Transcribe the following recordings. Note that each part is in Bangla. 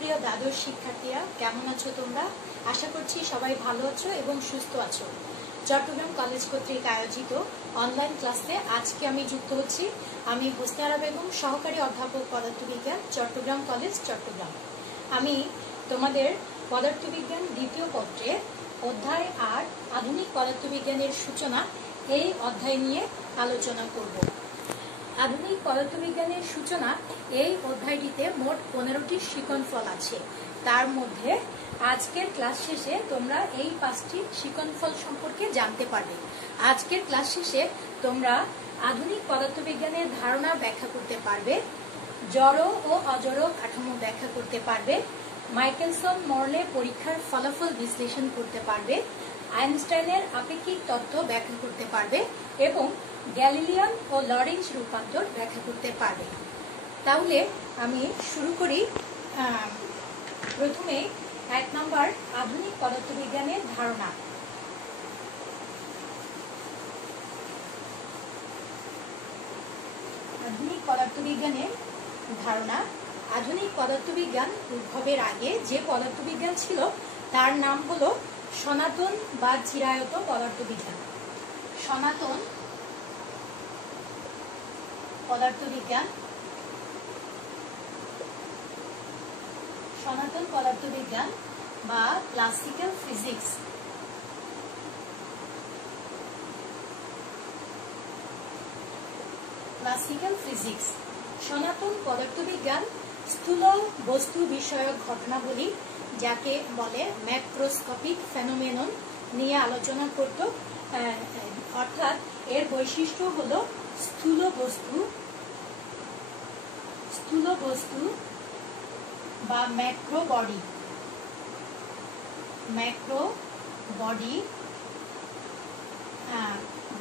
সুপ্রিয় দ্বাদশ শিক্ষার্থীরা, কেমন আছো তোমরা? আশা করছি সবাই ভালো আছো এবং সুস্থ আছো। চট্টগ্রাম কলেজ কর্তৃক আয়োজিত অনলাইন ক্লাসে আজকে আমি যুক্ত হচ্ছি। আমি হোসনে আরা বেগম, সহকারী অধ্যাপক পদার্থবিজ্ঞান, চট্টগ্রাম কলেজ, চট্টগ্রাম। আমি তোমাদের পদার্থবিজ্ঞান দ্বিতীয় পত্রে অধ্যায় ৮ আধুনিক পদার্থবিজ্ঞানের সূচনা এই অধ্যায় নিয়ে আলোচনা করব। আধুনিক পদার্থবিজ্ঞানের সূচনা এই অধ্যায়টিতে মোট 15টি শিকনফল আছে। তার মধ্যে আজকের ক্লাস শেষে তোমরা এই 5টি শিকনফল সম্পর্কে জানতে পারবে। আজকের ক্লাস শেষে তোমরা আধুনিক পদার্থবিজ্ঞানের ধারণা ব্যাখ্যা করতে পারবে, জড় ও অজড় কাঠামো ব্যাখ্যা করতে পারবে, মাইকেলসন মর্লে পরীক্ষার ফলাফল বিশ্লেষণ করতে পারবে, আইনস্টাইনের আপেক্ষিক তত্ত্ব ব্যাখ্যা করতে পারবে এবং গ্যালিলিয়ান ও লরেঞ্জ রূপান্তর ব্যাখ্যা করতে পারবে। তাহলে আমি শুরু করি। প্রথমে 1 নম্বর, আধুনিক পদার্থবিজ্ঞানের ধারণা। আধুনিক পদার্থবিজ্ঞানের ধারণা। আধুনিক পদার্থবিজ্ঞান উদ্ভবের আগে যে পদার্থবিজ্ঞান ছিল তার নাম হলো সনাতন বা চিরায়ত পদার্থবিজ্ঞান। সনাতন পদার্থবিজ্ঞান, সনাতন পদার্থবিজ্ঞান বা ক্লাসিক্যাল ফিজিক্স। Classical physics. সনাতন পদার্থবিজ্ঞান স্থূল বস্তু বিষয়ক ঘটনাবলী, যাকে বলে ম্যাক্রোস্কোপিক ফেনোমেনন, নিয়ে আলোচনা করত। অর্থাৎ এর বৈশিষ্ট্য হলো স্থূল বস্তু বা ম্যাক্রো বডি।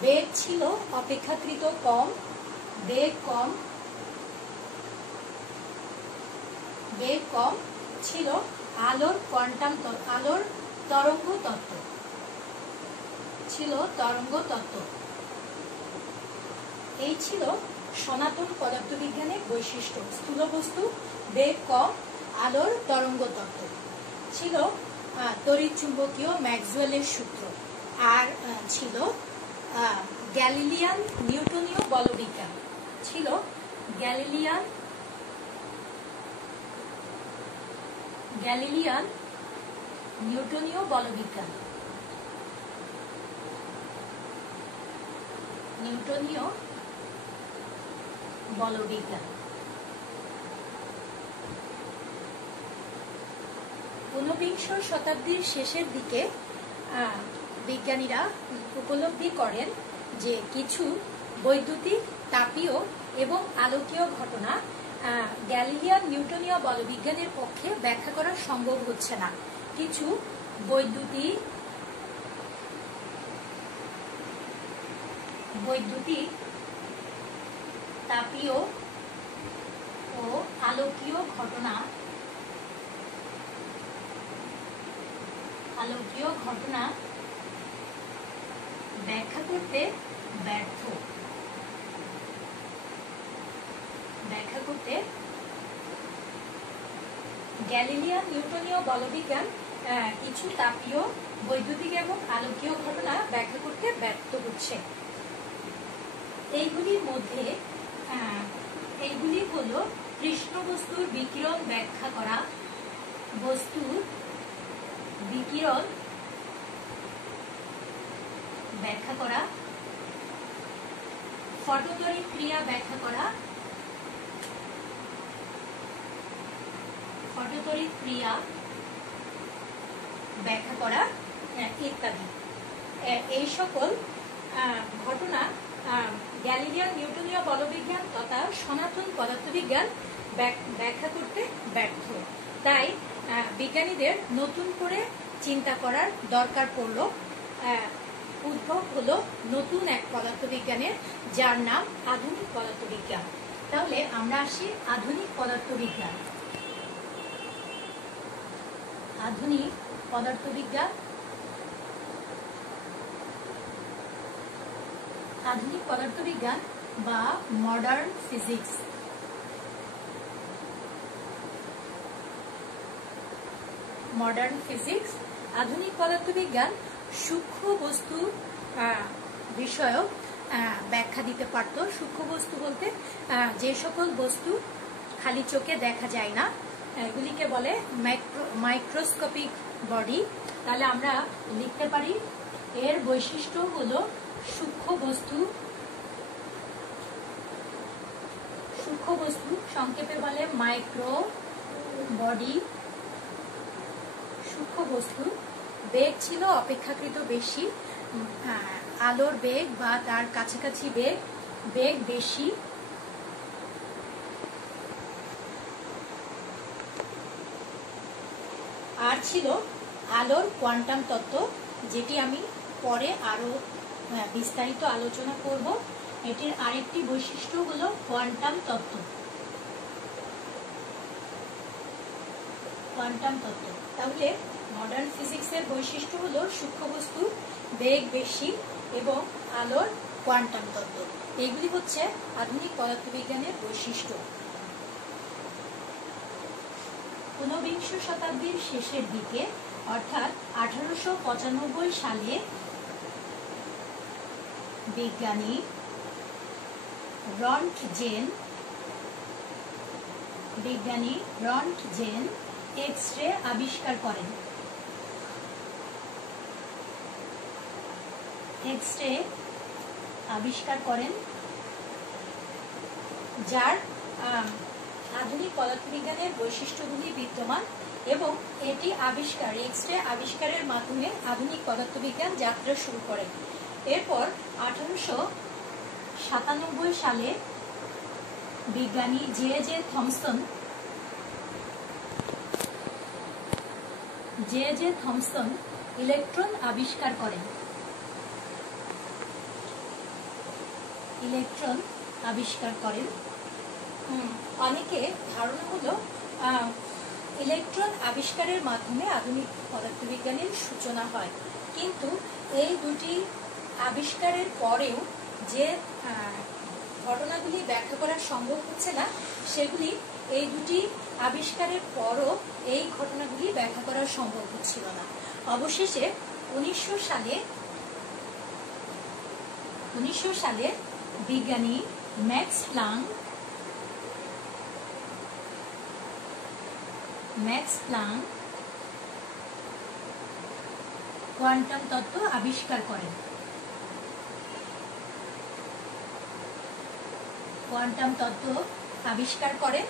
বেগ ছিল অপেক্ষাকৃত কম, বেগ কম ছিল আলোর তরঙ্গ তত্ত্ব। এই ছিল সনাতন পদার্থবিজ্ঞানের বৈশিষ্ট্য। স্থূল বস্তু, বেগ কম, আলোর তরঙ্গ তত্ত্ব ছিল তড়িৎচুম্বকীয় ম্যাক্সওয়েলের সূত্র। আর ছিল গ্যালিলিয়ান নিউটনীয় বলবিজ্ঞান। গ্যালিলিয়ান নিউটনীয় বলবিজ্ঞান। ঊনবিংশ শতাব্দীর শেষের দিকে বিজ্ঞানীরা উপলব্ধি করেন যে কিছু বৈদ্যুতিক, তাপীয় এবং আলোকীয় ঘটনা গ্যালিলিয়ান নিউটনীয় বলবিজ্ঞানের পক্ষে ব্যাখ্যা করা সম্ভব হচ্ছে না। কিছু বৈদ্যুতিক, তাপীয় ও আলোকীয় ঘটনা ব্যাখ্যা করতে ব্যর্থ। গ্যালিলিয়ান নিউটনীয় বলবিজ্ঞান কিছু তাপীয়, বৈদ্যুতিক এবং আলোকীয় ঘটনা ব্যাখ্যা করতে ব্যর্থ হচ্ছে। এইগুলি হলো কৃষ্ণবস্তুর বিকিরণ ব্যাখ্যা করা, বস্তুর বিকিরণ ব্যাখ্যা করা, ফটোতড়িৎ ক্রিয়া ব্যাখ্যা করা, ইত্যাদি। এই সকল ঘটনা গ্যালিলিয়ান নিউটনীয় বলবিজ্ঞান তথা সনাতন পদার্থবিজ্ঞান ব্যাখ্যা করতে ব্যর্থ। তাই বিজ্ঞানীদের নতুন করে চিন্তা করার দরকার পড়ল। উদ্ভব হলো নতুন এক পদার্থবিজ্ঞানের, যার নাম আধুনিক পদার্থবিজ্ঞান। তাহলে আমরা আসি আধুনিক পদার্থবিজ্ঞান। আধুনিক পদার্থবিজ্ঞান বা মডার্ন ফিজিক্স। Modern physics. আধুনিক পদার্থবিজ্ঞান সূক্ষ্ম বস্তু বিষয়ক ব্যাখ্যা দিতে পারত। সূক্ষ্ম বস্তু বলতে যে সকল বস্তু খালি চোখে দেখা যায় না, এগুলিকে বলে মাইক্রোস্কোপিক বডি। তাহলে আমরা লিখতে পারি এর বৈশিষ্ট্য হলো সূক্ষ্ম বস্তু। সূক্ষ্ম বস্তু সংক্ষেপে বলে মাইক্রো বডি। সূক্ষ্ম বস্তু বেগ ছিল অপেক্ষাকৃত বেশি, আলোর বেগ বা তার কাছাকাছি বেগ বেশি। আর ছিল আলোর কোয়ান্টাম তত্ত্ব, যেটি আমি পরে আরো বিস্তারিত আলোচনা করব। এটির আরেকটি বৈশিষ্ট্য হলো কোয়ান্টাম তত্ত্ব। কোয়ান্টাম তত্ত্ব তাহলে মডার্ন ফিজিক্সের বৈশিষ্ট্য হলো সূক্ষ্ম বস্তু, বেগ বেশি এবং আলোর কোয়ান্টাম তত্ত্ব। এগুলি হচ্ছে আধুনিক পদার্থবিজ্ঞানের বৈশিষ্ট্য। ঊনবিংশ শতাব্দীর শেষের দিকে অর্থাৎ 1895 সালে বিজ্ঞানী রন্টজেন এক্স-রে আবিষ্কার করেন। এক্স-রে আবিষ্কার করেন, যার আধুনিক পদার্থবিজ্ঞানের বৈশিষ্ট্যগুলি বিদ্যমান, এবং এটি আবিষ্কার এক্স-রে আবিষ্কারের মাধ্যমে আধুনিক পদার্থবিজ্ঞান যাত্রা শুরু করে। এরপর 1897 সালে বিজ্ঞানী জে জে থমসন ইলেকট্রন আবিষ্কার করেন। অনেকে ধারণা হলো ইলেকট্রন আবিষ্কারের মাধ্যমে আধুনিক পদার্থবিজ্ঞানের সূচনা হয়, কিন্তু এই দুটি আবিষ্কারের পরেও যে ঘটনাগুলি ব্যাখ্যা করা সম্ভব হচ্ছে না, সেগুলি এই দুটি আবিষ্কারের পরও এই ঘটনাগুলি ব্যাখ্যা করা সম্ভব হচ্ছিল না। অবশেষে 1900 সালে বিজ্ঞানী ম্যাক্স প্লাঙ্ক কোয়ান্টাম তত্ত্ব আবিষ্কার করেন।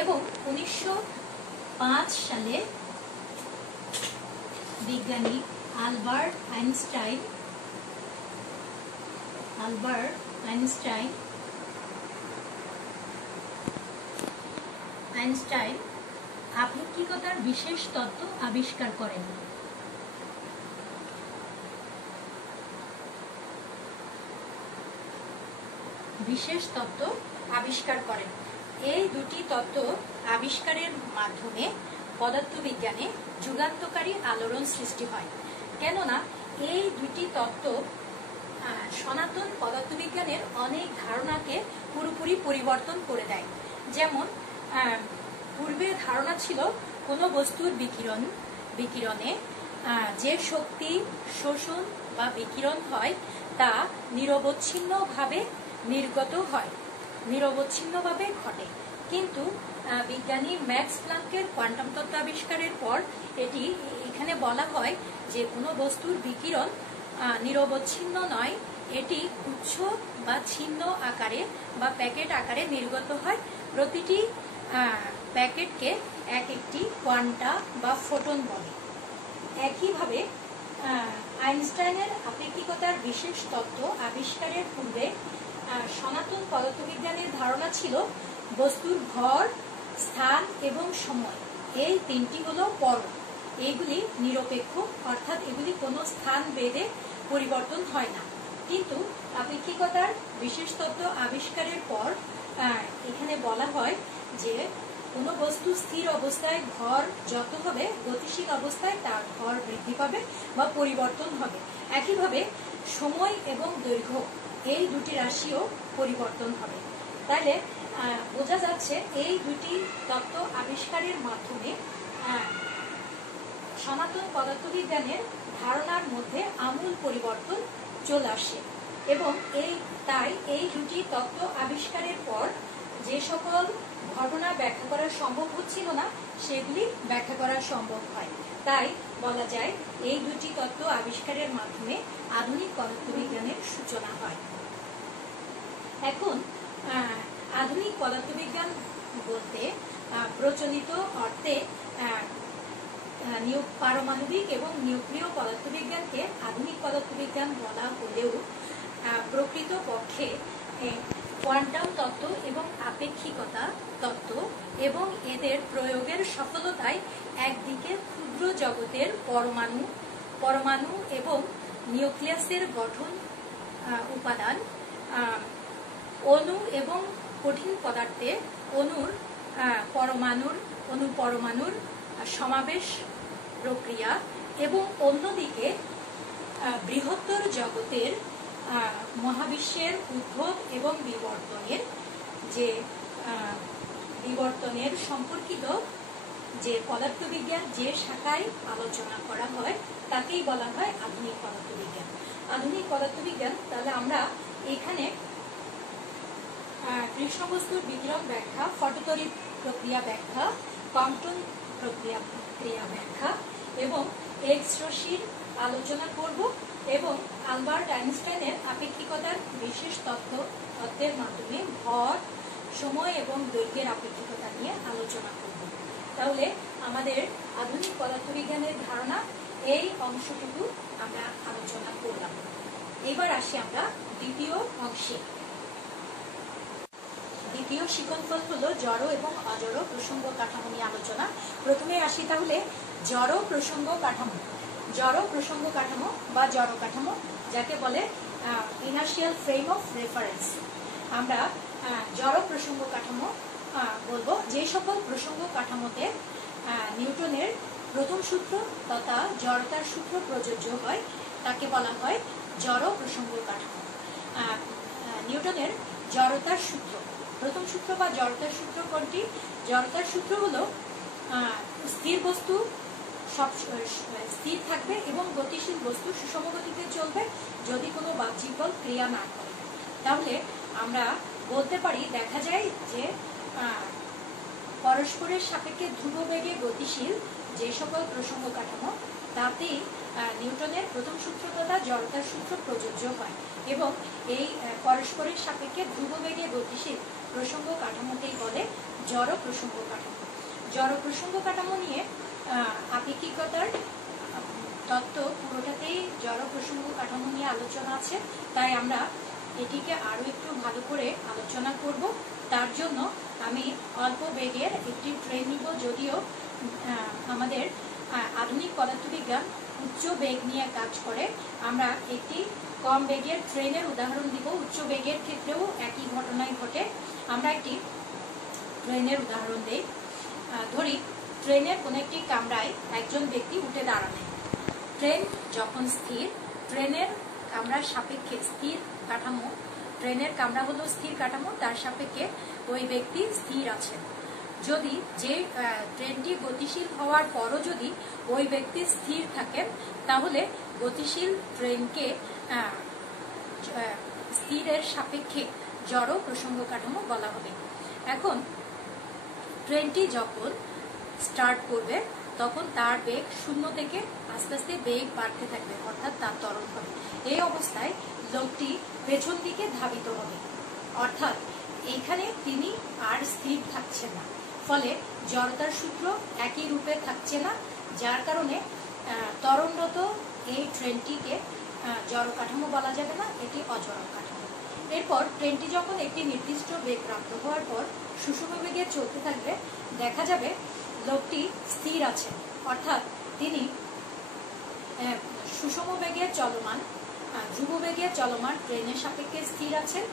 এবং 1905 সালে বিজ্ঞানী আলবার্ট আইনস্টাইন আপেক্ষিকতার বিশেষ তত্ত্ব আবিষ্কার করেন। এই দুটি তত্ত্ব আবিষ্কারের মাধ্যমে পদার্থবিজ্ঞানে যুগান্তকারী আলোড়ন সৃষ্টি হয়। কেননা এই দুটি তত্ত্ব সনাতন পদার্থবিজ্ঞানের অনেক ধারণাকে পুরোপুরি পরিবর্তন করে দেয়। যেমন পূর্বে ধারণা ছিল কোনো বস্তুর বিকিরণে যে শক্তি শোষণ বা বিকিরণ হয় তা নিরবচ্ছিন্নভাবে ঘটে। কিন্তু বিজ্ঞানী ম্যাক্স প্লাঙ্কের কোয়ান্টাম তত্ত্ব আবিষ্কারের পর এখানে বলা হয় যে কোনো বস্তুর বিকিরণ নিরবচ্ছিন্ন নয়, এটি গুচ্ছ বা ছিন্ন আকারে বা প্যাকেট আকারে নির্গত হয়। প্রতিটি প্যাকেটকে এক একটি কোয়ান্টা বা ফোটন বলে। একইভাবে আইনস্টাইনের আপেক্ষিকতার বিশেষ তত্ত্ব আবিষ্কারের পূর্বে সনাতন পদার্থবিজ্ঞানের ধারণা ছিল বস্তুর ভর, স্থান এবং সময় এই তিনটি হলো পরম। এইগুলি নিরপেক্ষ, অর্থাৎ এগুলি কোনো স্থান ভেদে পরিবর্তন হয় না। কিন্তু আপেক্ষিকতার বিশেষ তত্ত্ব আবিষ্কারের পর এখানে বলা হয় যে কোনো বস্তু স্থির অবস্থায় ভর যত হবে, গতিশীল অবস্থায় তার ভর বৃদ্ধি পাবে বা পরিবর্তন হবে। একইভাবে সময় এবং দৈর্ঘ্য এই দুটি রাশিও পরিবর্তন হবে। তাহলে বোঝা যাচ্ছে এই দুটি তত্ত্ব আবিষ্কারের মাধ্যমে পুরাতন পদার্থবিজ্ঞানের ধারণার মধ্যে আমূল পরিবর্তন চলে আসে এবং তাই এই দুটি তত্ত্ব আবিষ্কারের পর যে সকল ঘটনা ব্যাখ্যা করা সম্ভব হচ্ছিল না সেগুলি ব্যাখ্যা করা সম্ভব হয়। তাই বলা যায় এই দুটি তত্ত্ব আবিষ্কারের মাধ্যমে আধুনিক পদার্থবিজ্ঞানের সূচনা হয়। এখন আধুনিক পদার্থবিজ্ঞান বলতে প্রচলিত অর্থে পারমাণবিক এবং নিউক্লিয় পদার্থবিজ্ঞানকে আধুনিক পদার্থবিজ্ঞান বলা হলেও প্রকৃত পক্ষে কোয়ান্টাম তত্ত্ব এবং আপেক্ষিকতা তত্ত্ব এবং এদের প্রয়োগের সফলতায় একদিকে ক্ষুদ্র জগতের পরমাণু এবং নিউক্লিয়াসের গঠন উপাদান, অণু এবং কঠিন পদার্থে পরমাণুর সমাবেশ প্রক্রিয়া এবং অন্যদিকে বৃহত্তর জগতের মহাবিশ্বের উদ্ভব এবং বিবর্তনের সম্পর্কিত যে পদার্থবিজ্ঞান যে শাখায় আলোচনা করা হয় তাকেই বলা হয় আধুনিক পদার্থবিজ্ঞান। আধুনিক পদার্থবিজ্ঞান তাহলে আমরা এখানে কৃষ্ণ বস্তুর বিকিরণ ব্যাখ্যা, ফটোতড়িৎ প্রক্রিয়া ব্যাখ্যা, কোয়ান্টাম প্রক্রিয়া ব্যাখ্যা এবং এক্স রশ্মির আলোচনা করব এবং আলবার্ট আইনস্টাইনের আপেক্ষিকতার বিশেষ তত্ত্বের মাধ্যমে ভর, সময় এবং দৈর্ঘ্যের আপেক্ষিকতা নিয়ে আলোচনা করব। তাহলে আমাদের আধুনিক পদার্থবিজ্ঞানের ধারণা এই অংশটুকু আমরা আলোচনা করলাম। এবার আসি আমরা দ্বিতীয় অংশে। দ্বিতীয় শিকনফল হলো জড় এবং অজড় প্রসঙ্গ কাঠামো নিয়ে আলোচনা। প্রথমে আসি তাহলে জড় প্রসঙ্গ কাঠামো। জড় প্রসঙ্গ কাঠামো বা জড় কাঠামো যাকে বলে ইনার্শিয়াল ফ্রেম অফ রেফারেন্স। আমরা জড় প্রসঙ্গ কাঠামো বলবো যে সকল প্রসঙ্গ কাঠামোতে নিউটনের প্রথম সূত্র তথা জড়তার সূত্র প্রযোজ্য হয় তাকে বলা হয় জড় প্রসঙ্গ কাঠামো। নিউটনের জড়তার সূত্র, প্রথম সূত্র বা জড়তার সূত্র কোনটি? জড়তার সূত্র হলো স্থির বস্তু সব স্থির থাকবে এবং গতিশীল বস্তু সুষম গতিতে চলবে যদি কোনো বাহ্যিক বল ক্রিয়া না করে। তাহলে আমরা বলতে পারি, দেখা যায় যে পরস্পরের সাপেক্ষে ধ্রুব বেগে গতিশীল যে সকল প্রসঙ্গ কাঠামো তাতেই নিউটনের প্রথম সূত্র তথা জড়তার সূত্র প্রযোজ্য হয় এবং এই পরস্পরের সাপেক্ষে ধ্রুব বেগে গতিশীল প্রসঙ্গ কাঠামোকেই বলে জড় প্রসঙ্গ কাঠামো। জড় প্রসঙ্গ কাঠামো নিয়ে আপেক্ষিকতার তত্ত্ব পুরোটাতেই জড় প্রসঙ্গ কাঠামো নিয়ে আলোচনা আছে, তাই আমরা এটিকে আরো একটু ভালো করে আলোচনা করব। তার জন্য আমি অল্প বেগের একটি ট্রেন নিব, যদিও আমাদের আধুনিক পদার্থবিজ্ঞান উচ্চ বেগ নিয়ে কাজ করে। আমরা একটি কম বেগের ট্রেনের উদাহরণ দিব। উচ্চ বেগের ক্ষেত্রেও একই ঘটনাই ঘটে। আমরা একটি ট্রেনের উদাহরণ দেই। ধরি ট্রেনের কোন একটি কামরায় একজন ব্যক্তি উঠে দাঁড়ালেন। ট্রেন যখন স্থির, ট্রেনের কামরার সাপেক্ষে স্থির কাঠামো, ট্রেনের কামরা হলো স্থির কাঠামো, তার সাপেক্ষে ওই ব্যক্তি স্থির আছেন। যদি যে ট্রেনটি গতিশীল হওয়ার পরও যদি ওই ব্যক্তি স্থির থাকেন তাহলে গতিশীল ট্রেনকে স্থিরের সাপেক্ষে জড় প্রসঙ্গ কাঠামো বলা হবে। এখন ট্রেনটি যখন স্টার্ট করবে তখন তার বেগ 0 থেকে আস্তে আস্তে বেগ বাড়তে থাকবে, অর্থাৎ তার ত্বরণ হবে। এই অবস্থায় লোকটি পেছন দিকে ধাবিত হবে, অর্থাৎ এইখানে তিনি আর স্থির থাকছেন না, ফলে জড়তার সূত্র একই রূপে থাকছে না, যার কারণে ত্বরণরত এই ট্রেনটিকে জড় কাঠামো বলা যাবে না, এটি অজড় কাঠামো। এরপর ট্রেনটি যখন একটি নির্দিষ্ট বেগ প্রাপ্ত হওয়ার পর সুষম বেগে চলতে থাকবে, দেখা যাবে লোকটি স্থির আছেন, অর্থাৎ তিনি সুষম বেগে চলমান, ধ্রুব বেগে চলমান ট্রেনের সাপেক্ষে স্থির আছেন,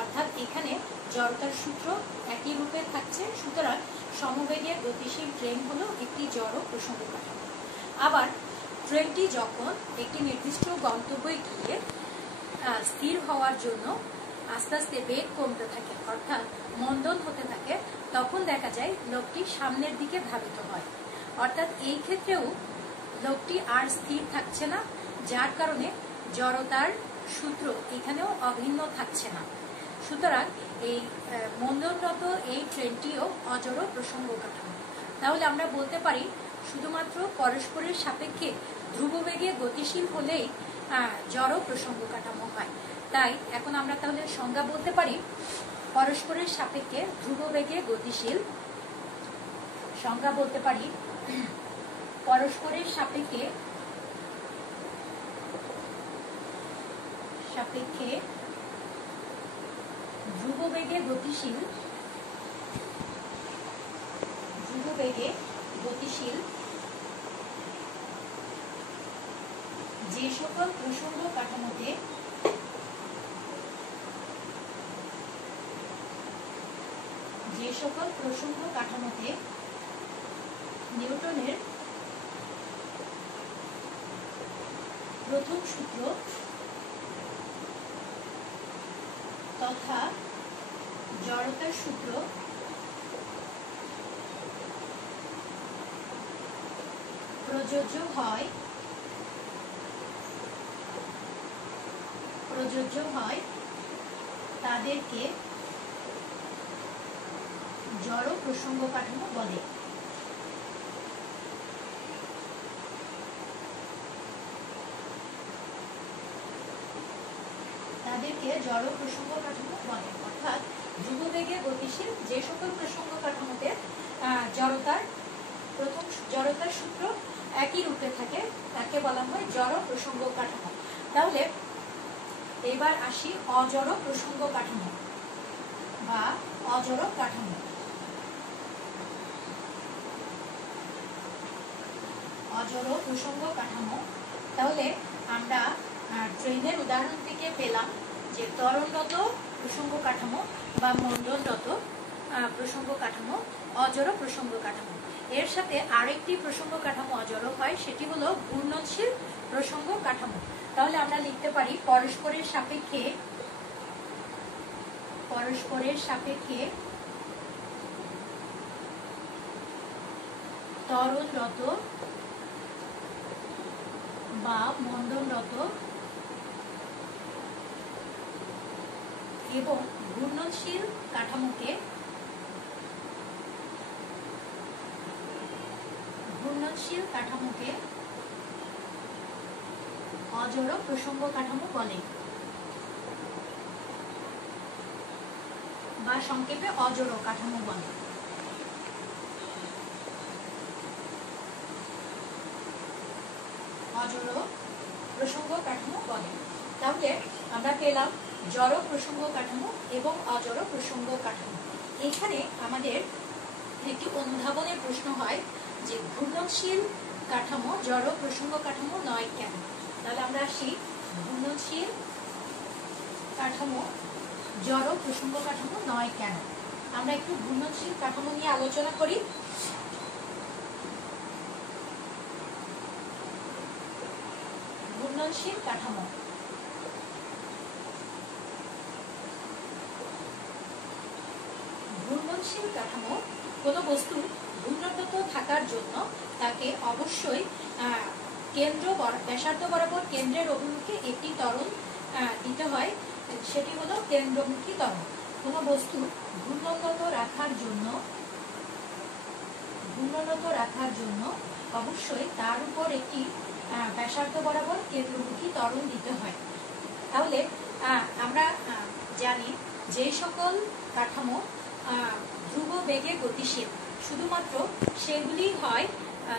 অর্থাৎ এখানে জড়তার সূত্র একই রূপে থাকছে। সুতরাং সমবেগে গতিশীল ট্রেন হলো একটি জড় প্রসঙ্গ কাঠামো। আবার ট্রেনটি যখন একটি নির্দিষ্ট গন্তব্যে গিয়ে স্থির হওয়ার জন্য আস্তে আস্তে বেগ কমতে থাকে, অর্থাৎ মন্দন হতে থাকে, তখন দেখা যায় লোকটি সামনের দিকে ধাবিত হয়। অর্থাৎ এই ক্ষেত্রেও লোকটি আর স্থির থাকছে না, যার কারণে জড়তার সূত্র এখানেও অভিন্ন থাকছে না। সুতরাং এই মন্দনরত এই ট্রেনটিও অজড় প্রসঙ্গ কাঠামো। তাহলে আমরা বলতে পারি শুধুমাত্র পরস্পরের সাপেক্ষে ধ্রুববেগে গতিশীল হলেই জড় প্রসঙ্গ কাঠামো হয়। তাই এখন আমরা তাহলে সংজ্ঞা বলতে পারি পরস্পরের সাপেক্ষে ধ্রুববেগে গতিশীল। সংজ্ঞা বলতে পারি পরস্পরের সাপেক্ষে ধ্রুববেগে গতিশীল যে সকল প্রসঙ্গ কাঠামোতে নিউটনের প্রথম সূত্র তথা জড়তার সূত্র প্রযোজ্য হয় তাদেরকে জড় প্রসঙ্গ কাঠামো বলে। অর্থাৎ ধ্রুববেগে গতিশীল যে সকল প্রসঙ্গ কাঠামোতে জড়তার সূত্র একই রূপে থাকে তাকে বলা হয় জড় প্রসঙ্গ কাঠামো। তাহলে এবার আসি অজড় প্রসঙ্গ কাঠামো বা অজড় কাঠামো। অজড় প্রসঙ্গ কাঠামো, তাহলে আমরা ট্রেনের উদাহরণ থেকে পেলাম যে ত্বরণরত প্রসঙ্গ কাঠামো বা মণ্ডলরত প্রসঙ্গ কাঠামো অজড় প্রসঙ্গ কাঠামো। এর সাথে আরেকটি প্রসঙ্গ কাঠামো অজড় হয়, সেটি হলো ঘূর্ণনশীল প্রসঙ্গ কাঠামো। তাহলে আমরা লিখতে পারি পরস্পরের সাপেক্ষে ত্বরণরত বা মণ্ডলরত এবং ঘূর্ণনশীল কাঠামোকে অজড় প্রসঙ্গ কাঠামো বলে বা সংক্ষেপে অজড় কাঠামো বলে। অজড় প্রসঙ্গ কাঠামো বলে। তাহলে আমরা পেলাম জড় প্রসঙ্গ কাঠামো এবং অজড় প্রসঙ্গ কাঠামো। এখানে আমাদের একটি অনুধাবনের প্রশ্ন হয় যে ঘূর্ণনশীল কাঠামো জড় প্রসঙ্গ কাঠামো নয় কেন? তাহলে আমরা আসি ঘূর্ণনশীল কাঠামো জড় প্রসঙ্গ কাঠামো নয় কেন। আমরা একটু ঘূর্ণনশীল কাঠামো নিয়ে আলোচনা করি। ঘূর্ণনশীল কাঠামো কোনো বস্তু ঘূর্ণরত থাকার জন্য তাকে অবশ্যই ব্যাসার্ধ বরাবর কেন্দ্রের অভিমুখে একটি ত্বরণ দিতে হয়, সেটি হলো কেন্দ্রমুখী ত্বরণ। কোনো বস্তু ঘূর্ণরত রাখার জন্য অবশ্যই তার উপর একটি ব্যাসার্ধ বরাবর কেন্দ্রমুখী ত্বরণ দিতে হয়। তাহলে আমরা জানি যে সকল কাঠামো ধ্রুব বেগে গতিশীল শুধুমাত্র সেগুলি হয়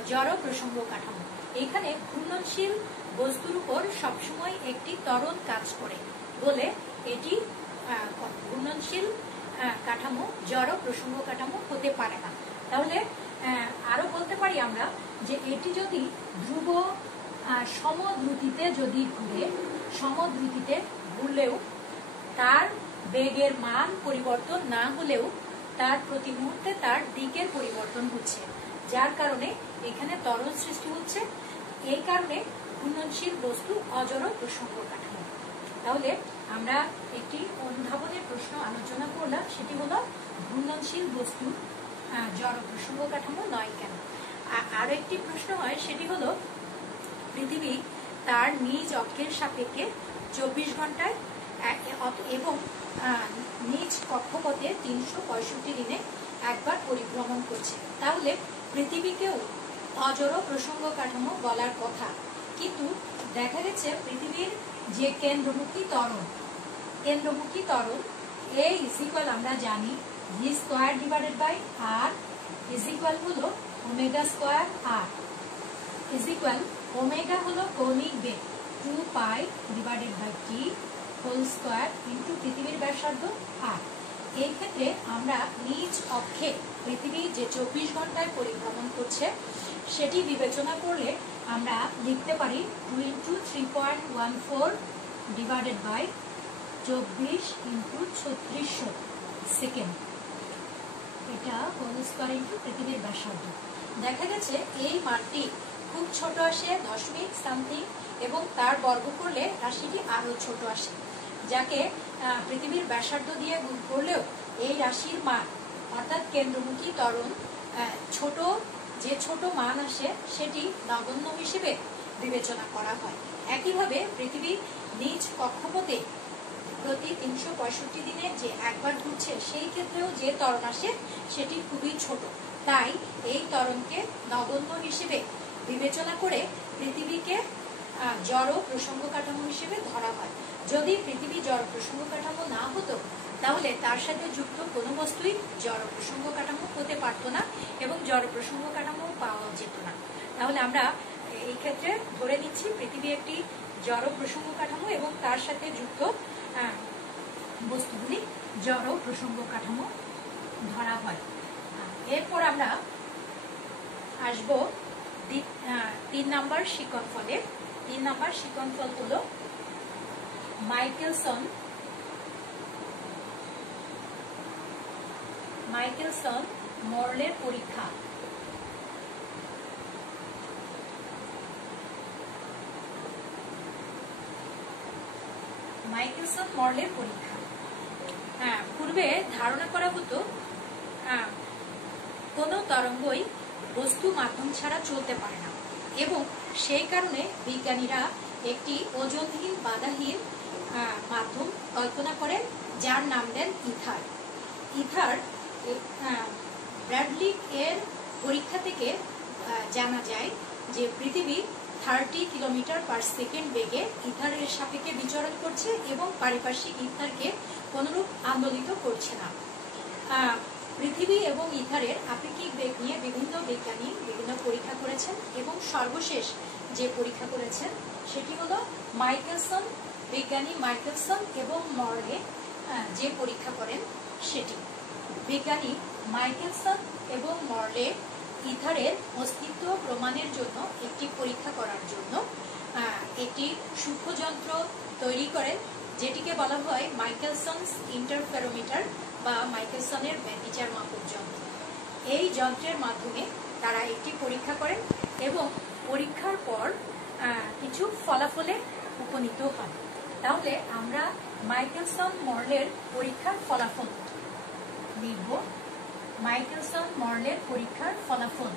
জড় প্রসঙ্গ কাঠামো। এখানে ঘূর্ণনশীল বস্তুর উপর সবসময় একটি ত্বরণ কাজ করে বলে এটি ঘূর্ণনশীল কাঠামো জড় প্রসঙ্গ কাঠামো হতে পারে না। তাহলে আরো বলতে পারি আমরা যে এটি যদি ধ্রুব সমদ্রুতিতে ঘুরলেও তার বেগের মান পরিবর্তন না হলেও তার প্রতি মুহূর্তে তার দিকের পরিবর্তন হচ্ছে, যার কারণে এখানে ত্বরণ সৃষ্টি হচ্ছে। এই কারণে ঘূর্ণনশীল বস্তু অজড় প্রসঙ্গ কাঠামো। তাহলে আমরা একটি অনুধাবনের প্রশ্ন আলোচনা করলাম, সেটি হলো ঘূর্ণনশীল বস্তু জড় প্রসঙ্গ কাঠামো নয় কেন। আর একটি প্রশ্ন হয়, সেটি হলো পৃথিবী তার নিজ অক্ষের সাপেক্ষে 24 ঘন্টায় এবং নিজ কক্ষপথে 365 দিনে একবার পরিভ্রমণ করছে। তাহলে পৃথিবীকেও অজড় প্রসঙ্গ কাঠামো বলার কথা, কিন্তু দেখা গেছে পৃথিবীর যে কেন্দ্রমুখী ত্বরণ A ইকুয়াল আমরা জানি v square divided by r equal হলো omega square r equal omega হলো কৌণিক বেগ 2 pi divided by t whole square into পৃথিবীর ব্যাসার্ধ r। এই ক্ষেত্রে আমরা নিজ অক্ষে পৃথিবী যে 24 ঘন্টায় পরিভ্রমণ করছে সেটি বিবেচনা করলে আমরা লিখতে পারি 2 into 3.14 divided by 24 into 3600 second, এটা হোল স্কয়ার ইন্টু পৃথিবীর ব্যাসার্ধ। দেখা গেছে এই মানটি খুব ছোট আসে, দশমিক সামথিং, এবং তার বর্গ করলে রাশিটি আরো ছোট আসে, যাকে পৃথিবীর ব্যাসার্ধ দিয়ে গুণ করলেও এই রাশির মান অর্থাৎ কেন্দ্রমুখী ত্বরণ ছোট মান আসে সেটি নগণ্য হিসেবে বিবেচনা করা হয়। একইভাবে পৃথিবী নিজ কক্ষপথে প্রতি 365 দিনে যে একবার ঘুরছে সেই ক্ষেত্রেও যে ত্বরণ আসে সেটি খুবই ছোট, তাই এই ত্বরণকে নগণ্য হিসেবে বিবেচনা করে পৃথিবীকে জড় প্রসঙ্গ কাঠামো হিসেবে ধরা হয়। যদি পৃথিবী জড় প্রসঙ্গ কাঠামো না হতো তাহলে তার সাথে যুক্ত কোনো বস্তুই জড় প্রসঙ্গ কাঠামো হতে পারত না এবং জড় প্রসঙ্গ কাঠামো পাওয়া যেত না। তাহলে আমরা এই ক্ষেত্রে ধরে নিচ্ছি পৃথিবী একটি জড় প্রসঙ্গ কাঠামো এবং তার সাথে যুক্ত বস্তুগুলি জড় প্রসঙ্গ কাঠামো ধরা হয়। এরপর আমরা আসবো 3 নম্বর শিক্ষণফলে। 3 নম্বর শিক্ষণফল হলো মাইকেলসন মর্লের পরীক্ষা। মাইকেলসন মর্লের পরীক্ষা। পূর্বে ধারণা করা হতো কোনো তরঙ্গই বস্তু মাধ্যম ছাড়া চলতে পারে না এবং সেই কারণে বিজ্ঞানীরা একটি ওজনহীন বাধাহীন মাধ্যম কল্পনা করেন যার নাম দেন ইথার। ব্র্যাডলি এর পরীক্ষা থেকে জানা যায় যে পৃথিবী 30 কিলোমিটার পার সেকেন্ড বেগে ইথারের সাপেক্ষে বিচরণ করছে এবং পারিপার্শ্বিক ইথারকে কোনরূপ আন্দোলিত করছে না। পৃথিবী এবং ইথারের আপেক্ষিক বেগ নিয়ে বিভিন্ন বিজ্ঞানী বিভিন্ন পরীক্ষা করেছেন এবং সর্বশেষ যে পরীক্ষা করেছেন সেটি হলো বিজ্ঞানী মাইকেলসন এবং মর্লে যে পরীক্ষা করেন সেটি। বিজ্ঞানী মাইকেলসন এবং মর্লে ইথারের অস্তিত্ব প্রমাণের জন্য একটি পরীক্ষা করার জন্য একটি সূক্ষ্ম যন্ত্র তৈরি করেন যেটিকে বলা হয় মাইকেলসনস ইন্টারফেরোমিটার বা মাইকেলসনের ব্যান্ডিচার মাপক যন্ত্র। এই যন্ত্রের মাধ্যমে তারা একটি পরীক্ষা করেন এবং পরীক্ষার পর কিছু ফলাফলে উপনীত হন। তাহলে আমরা মাইকেলসন মর্লের পরীক্ষার ফলাফল লিখব। মাইকেলসন মর্লের পরীক্ষার ফলাফল।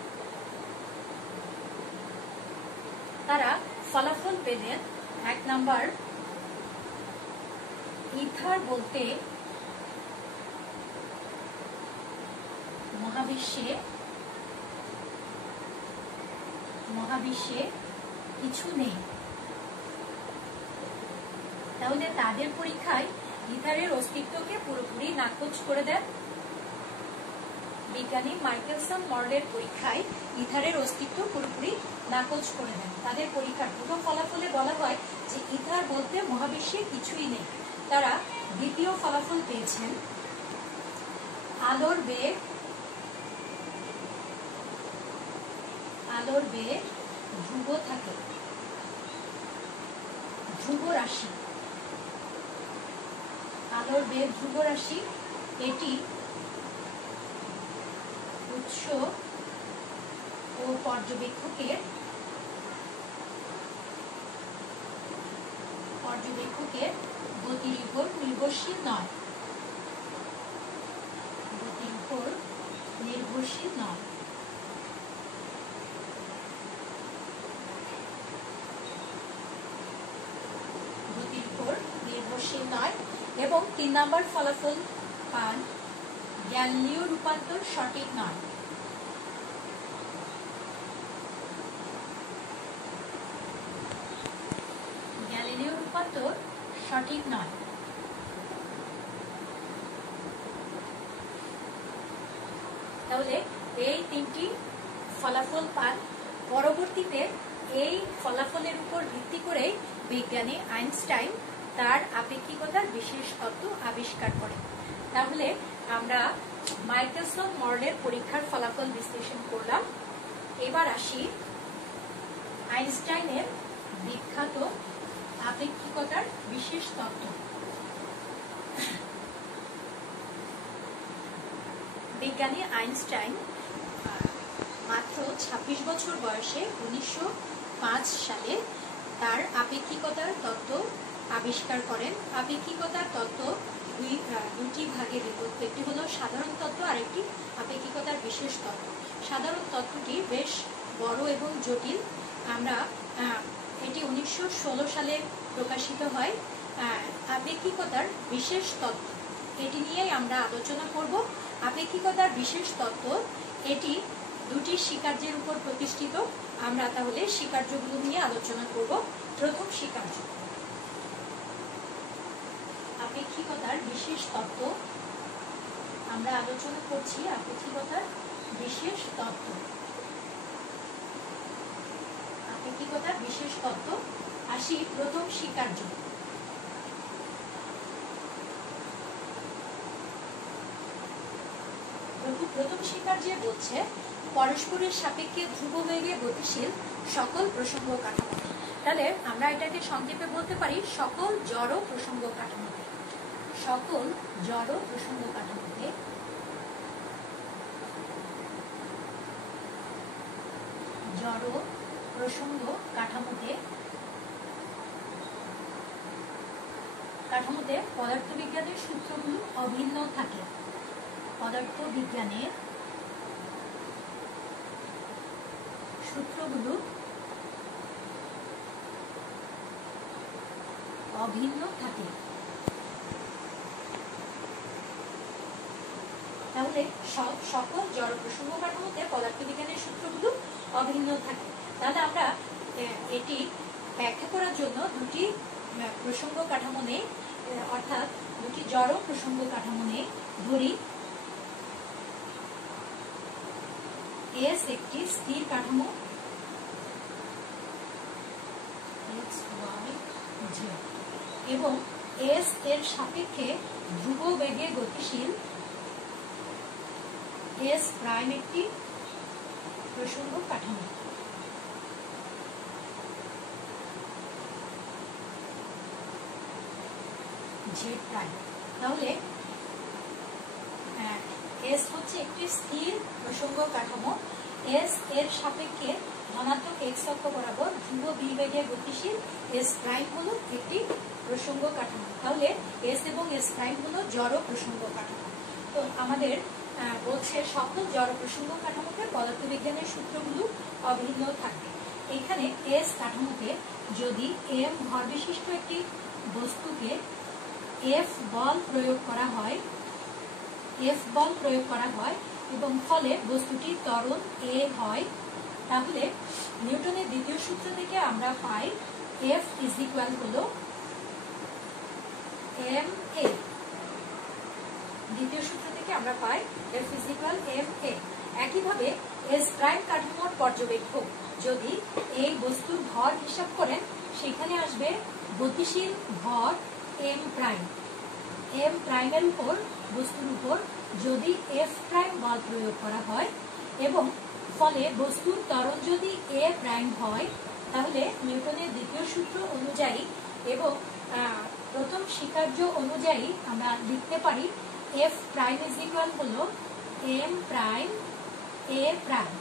তারা ফলাফল পেলেন 1 নাম্বার, ইথার বলতে মহাবিশ্বে কিছু নেই। তাহলে তাদের পরীক্ষায় ইথারের অস্তিত্বকে পুরোপুরি নাকচ করে দেন। বিজ্ঞানী মাইকেলসন মর্লের পরীক্ষায় ইথারের অস্তিত্ব পুরোপুরি নাকচ করে দেন। তাদের পরীক্ষার প্রথম ফলাফলে বলা হয় যে ইথার বলতে মহাবিশ্বে কিছুই নেই। তারা দ্বিতীয় ফলাফল পেয়েছেন আলোর বেগ ধ্রুব থাকে, ধ্রুব রাশি। আলোর বেগ ধ্রুব রাশি, এটি উৎস ও পর্যবেক্ষকের গতির উপর নির্ভরশীল নয়। গতিশীল নয়। এবং 3 নম্বর ফলাফল পান গ্যালিলীয় রূপান্তর সঠিক নয়। গ্যালিলীয় রূপান্তর সঠিক নয়। তাহলে এই 3টি ফলাফল পান। পরবর্তীতে এই ফলাফলের উপর ভিত্তি করে বিজ্ঞানী আইনস্টাইন তার আপেক্ষিকতার বিশেষ তত্ত্ব আবিষ্কার করেন। তাহলে আমরা মাইকেলসন মর্লের পরীক্ষার ফলাফল বিশ্লেষণ করলাম। এবার আসি আইনস্টাইনের বিখ্যাত আপেক্ষিকতার বিশেষ তত্ত্ব। বিজ্ঞানী আইনস্টাইন মাত্র 26 বছর বয়সে 1905 সালে তার আপেক্ষিকতার তত্ত্ব আবিষ্কার করেন। আপেক্ষিকতার তত্ত্ব দুটি ভাগে বিভক্ত, একটি হলো সাধারণ তত্ত্ব আর একটি আপেক্ষিকতার বিশেষ তত্ত্ব। সাধারণ তত্ত্বটি বেশ বড় এবং জটিল। আমরা এটি 1916 সালে প্রকাশিত হয়। আপেক্ষিকতার বিশেষ তত্ত্ব এটি নিয়েই আমরা আলোচনা করব। আপেক্ষিকতার বিশেষ তত্ত্ব এটি দুটি স্বীকার্যের উপর প্রতিষ্ঠিত। আমরা তাহলে স্বীকার্যগুলো নিয়ে আলোচনা করব। প্রথম স্বীকার্য, আপেক্ষিকতার বিশেষ তত্ত্ব। আমরা আলোচনা করছি আপেক্ষিকতার বিশেষ তত্ত্ব। আপেক্ষিকতার বিশেষ তত্ত্ব। আসি প্রথম স্বীকার্য। প্রথম স্বীকার্যে বলছে পরস্পরের সাপেক্ষে ধ্রুব বেগে গতিশীল সকল প্রসঙ্গ কাঠামোতে। তাহলে আমরা এটাকে সংক্ষেপে বলতে পারি সকল জড় প্রসঙ্গ কাঠামোতে। সকল জড় প্রসঙ্গ কাঠামোতে জড় প্রসঙ্গ কাঠামোতে পদার্থবিজ্ঞানের সূত্রগুলো অভিন্ন থাকে। পদার্থবিজ্ঞানের সূত্রগুলো অভিন্ন থাকে। তাহলে সকল জড় প্রসঙ্গ কাঠামোতে পদার্থবিজ্ঞানের সূত্রগুলো অভিন্ন থাকে। তাহলে আমরা এটি ব্যাখ্যা করার জন্য দুটি প্রসঙ্গ কাঠামো নেই, অর্থাৎ দুটি জড় প্রসঙ্গ কাঠামো নেই। ধরি এস একটি স্থির কাঠামো, এবং এস এর সাপেক্ষে ধ্রুব বেগে গতিশীল এস প্রাইম একটি প্রসঙ্গ কাঠামো। Z prime. তাহলে এস হচ্ছে একটি স্থির প্রসঙ্গ কাঠামো। এস এর সাপেক্ষে ধনাত্মক এক্স অক্ষ বরাবর ধ্রুব বি বেগে গতিশীল এস প্রাইম হলো একটি প্রসঙ্গ কাঠামো। তাহলে এস এবং এস প্রাইম হলো জড় প্রসঙ্গ কাঠামো। তো আমাদের বলছে সকল জড় প্রসঙ্গ কাঠামোতে পদার্থবিজ্ঞানের সূত্রগুলো অভিন্ন থাকবে। এখানে এস কাঠামোতে যদি এম ভর বিশিষ্ট একটি বস্তুকে এফ বল প্রয়োগ করা হয় এবং ফলে বস্তুটি ত্বরণ এ হয়, তাহলে নিউটনের দ্বিতীয় সূত্র থেকে আমরা পাই এফ ইজ ইকুয়াল হলো এম এ। দ্বিতীয় সূত্র থেকে আমরা পাই F is equal M A. একইভাবে এস প্রাইম কাঠামোর পর্যবেক্ষক যদি এই বস্তুর ভর হিসাব করেন, সেখানে আসবে গতিশীল ভর এম প্রাইম। এম প্রাইমের উপর বস্তুর উপর যদি এফ প্রাইম বল প্রয়োগ করা হয় এবং ফলে বস্তুর ত্বরণ যদি এ প্রাইম হয়, তাহলে নিউটনের দ্বিতীয় সূত্র অনুযায়ী এবং প্রথম স্বীকার্য অনুযায়ী আমরা লিখতে পারি এফ প্রাইম ইজ ইকুয়াল হলো এম প্রাইম এ প্রাইম।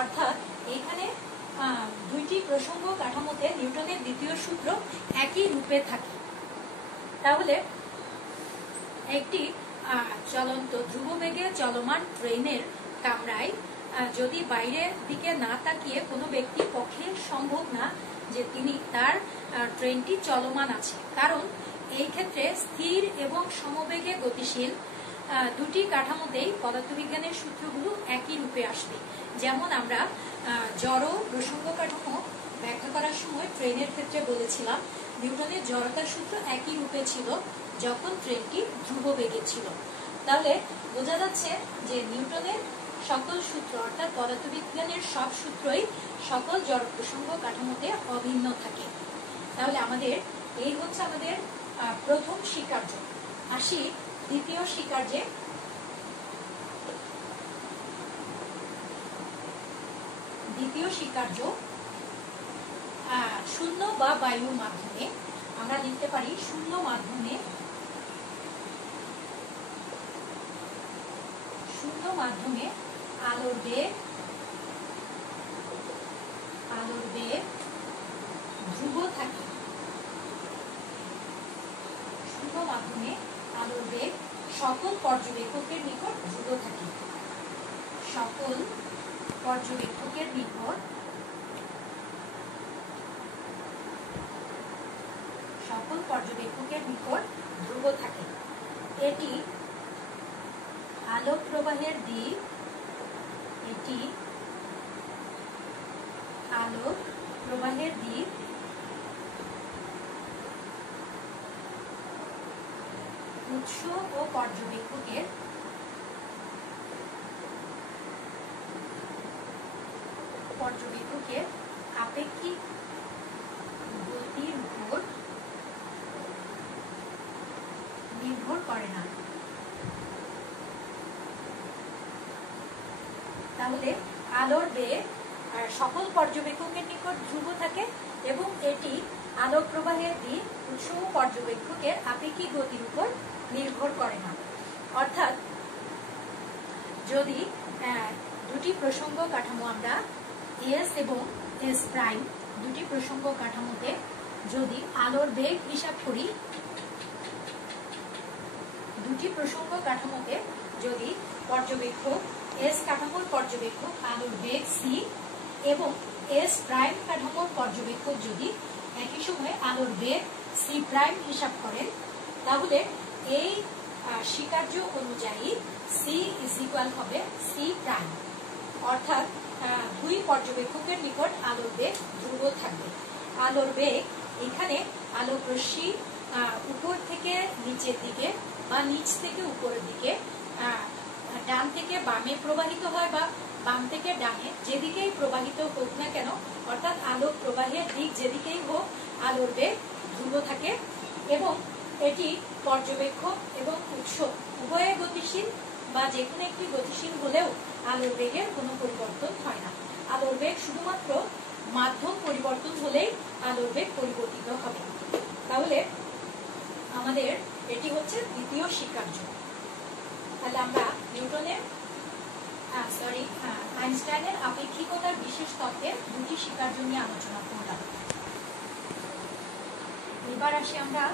অর্থাৎ এখানে দুইটি প্রসঙ্গ কাঠামোতে নিউটনের দ্বিতীয় সূত্র একই রূপে থাকে। তাহলে একটি চলন্ত ধ্রুববেগে চলমান ট্রেনের কামরায় যদি বাইরের দিকে না তাকিয়ে কোনো ব্যক্তি পক্ষে সম্ভব না যে তার ট্রেনটি চলমান আছে, কারণ এই ক্ষেত্রে স্থির এবং সমবেগে গতিশীল দুটি কাঠামোতেই পদার্থবিজ্ঞানের সূত্রগুলো একই রূপে আসবে। যেমন আমরা জড় প্রসঙ্গ কাঠামো ব্যাখ্যা করার সময় ট্রেনের ক্ষেত্রে বলেছিলাম নিউটনের জড়তার সূত্র একই রূপে ছিল যখন ট্রেনটি ধ্রুব বেগে ছিল। তাহলে বোঝা যাচ্ছে যে নিউটনের সকল সূত্র অর্থাৎ পদার্থবিজ্ঞানের সব সূত্রই সকল জড় প্রসঙ্গ কাঠামোতে অভিন্ন থাকে। তাহলে আমাদের এই হচ্ছে আমাদের প্রথম স্বীকার্য। আসি দ্বিতীয় স্বীকার্যে। দ্বিতীয় স্বীকার্য শূন্য বা বায়ুর মাধ্যমে আমরা লিখতে পারি শূন্য মাধ্যমে আলোর বেগ ধ্রুব থাকে। শূন্য মাধ্যমে আলোর বেগ সকল পর্যবেক্ষকের নিকট ধ্রুব থাকে। সকল পর্যবেক্ষকের নিকট ধ্রুব থাকে। এটি আলোক প্রবাহের দিক উৎস ও পর্যবেক্ষকের আপেক্ষিক গতির উপর নির্ভর করে না। তাহলে আলোর বেগ সকল পর্যবেক্ষকের নিকট ধ্রুব থাকে এবং এটি আলোক প্রবাহের দিক উৎস ও পর্যবেক্ষকের আপেক্ষিক গতির উপর নির্ভর করে না। অর্থাৎ যদি দুটি প্রসঙ্গ কাঠামো আমরা এস এবং এস প্রাইম দুটি প্রসঙ্গ কাঠামোতে যদি আলোর বেগ হিসাব করি, দুটি প্রসঙ্গ কাঠামোতে যদি পর্যবেক্ষক এস কাঠামোর পর্যবেক্ষক আলোর বেগ সি এবং এস প্রাইম কাঠামোর পর্যবেক্ষক যদি একই সময়ে আলোর বেগ সি প্রাইম হিসাব করেন, তাহলে এই স্বীকার্য অনুযায়ী সি ইজ ইকুয়াল হবে সি প্রাইম। অর্থাৎ দুই পর্যবেক্ষকের নিকট আলোর বেগ ধ্রুব থাকবে। আলোর বেগ এখানে আলোক রশ্মি উপর থেকে নিচের দিকে বা নিচ থেকে উপরের দিকে, ডান থেকে বামে প্রবাহিত হয় বা বাম থেকে ডানে, যেদিকেই প্রবাহিত হোক না কেন, অর্থাৎ আলোক প্রবাহের দিক যেদিকেই হোক আলোর বেগ ধ্রুব থাকে এবং এটি পর্যবেক্ষক এবং উৎস উভয়ে গতিশীল বা যে কোনো একটি গতিশীল হলেও আলোর বেগের কোনো পরিবর্তন হয় না। আলোর বেগ শুধুমাত্র মাধ্যম পরিবর্তন হলেই আলোর বেগ পরিবর্তিত হবে। তাহলে আমাদের এটি হচ্ছে দ্বিতীয় স্বীকার্য। তাহলে আমরা আইনস্টাইনের আপেক্ষিকতার বিশেষ তত্ত্বের দুটি স্বীকার্য নিয়ে আলোচনা করলাম। এবার আসি আমরা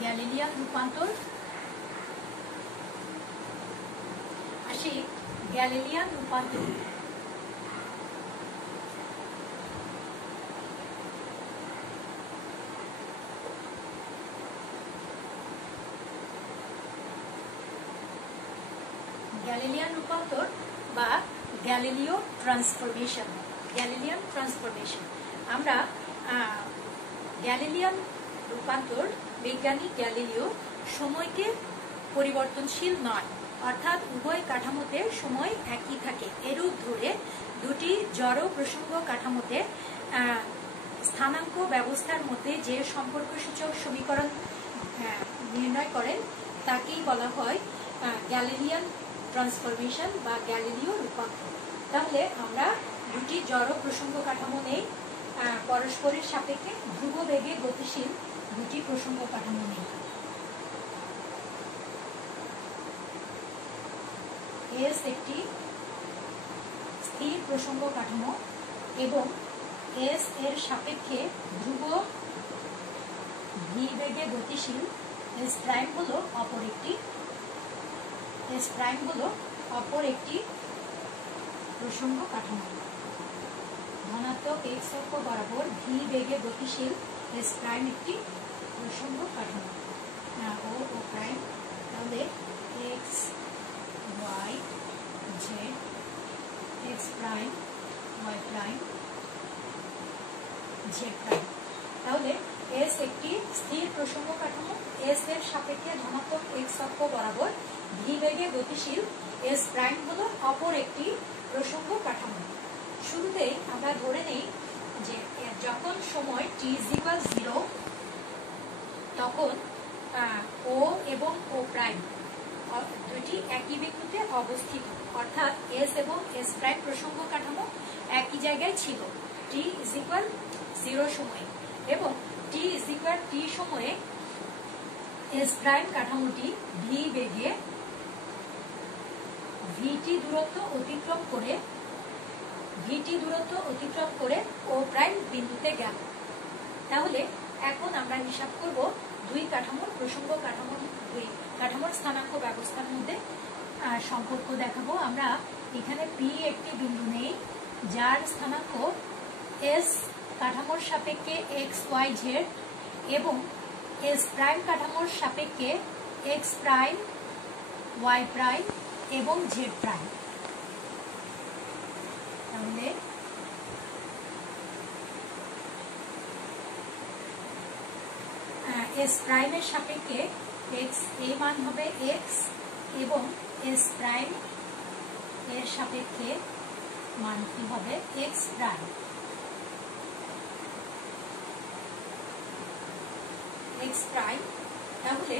গ্যালিলিয়ান রূপান্তর। গ্যালিলিয়ান রূপান্তর বা গ্যালিলিও ট্রান্সফরমেশন। আমরা গ্যালিলিয়ান রূপান্তর বৈজ্ঞানিক গ্যালিলিও সময়কে পরিবর্তনশীল নয়, অর্থাৎ উভয় কাঠামোতে সময় একই থাকে। এরূপ ধরে দুটি জড় প্রসঙ্গ কাঠামোতে স্থানাঙ্ক ব্যবস্থার মধ্যে যে সম্পর্কসূচক সমীকরণ নির্ণয় করেন তাকেই বলা হয় গ্যালিলিয়ান ট্রান্সফরমেশন বা গ্যালিলিও রূপান্তর। তাহলে আমরা দুটি জড় প্রসঙ্গ কাঠামো নেই, পরস্পরের সাপেক্ষে ধ্রুব বেগে গতিশীল দুটি প্রসঙ্গ কাঠামো নেই। এস একটি স্থির প্রসঙ্গ কাঠামো এবং এস এর সাপেক্ষে ধ্রুব ভি বেগে গতিশীল এস প্রাইম হলো অপর একটি প্রসঙ্গ কাঠামো। ধনাত্মক এক্স অক্ষ বরাবর ভি বেগে গতিশীল এস প্রাইম একটি প্রসঙ্গ কাঠামো ও প্রাইম। তাহলে x y z x prime y prime z prime. তাহলে এস একটি স্থির প্রসঙ্গ কাঠামো, এস এর সাপেক্ষে ধনাত্মক এক্স অক্ষ বরাবর ভি বেগে গতিশীল এস প্রাইম হলো অপর একটি প্রসঙ্গ কাঠামো। শুরুতেই আমরা ধরে নেই যে যখন সময় t = 0 তখন ও এবং ও প্রাইম দুটি একই বিন্দুতে অবস্থিত, অর্থাৎ এস এবং এস প্রাইম প্রসঙ্গ কাঠামো একই জায়গায় ছিল t = 0 সময়ে, এবং t = t সময়ে এস প্রাইম কাঠামোটি ভি বেগে ভিটি দূরত্ব অতিক্রম করে ও প্রাইম বিন্দুতে গেল। তাহলে এখন আমরা হিসাব করব দুই কাঠামোর স্থানাঙ্ক ব্যবস্থার মধ্যে সম্পর্ক দেখাবো। আমরা এখানে পি একটি বিন্দু নেই যার স্থানাঙ্ক এস কাঠামোর সাপেক্ষে এক্স ওয়াই জেড এবং এস প্রাইম কাঠামোর সাপেক্ষে এক্স প্রাইম ওয়াই প্রাইম এবং জেড প্রাইম। তাহলে এস প্রাইমের সাপেক্ষে এক্স এর মান হবে এক্স এবং এস প্রাইম এর সাপেক্ষে মান কি হবে এক্স প্রাইম। এক্স প্রাইম, তাহলে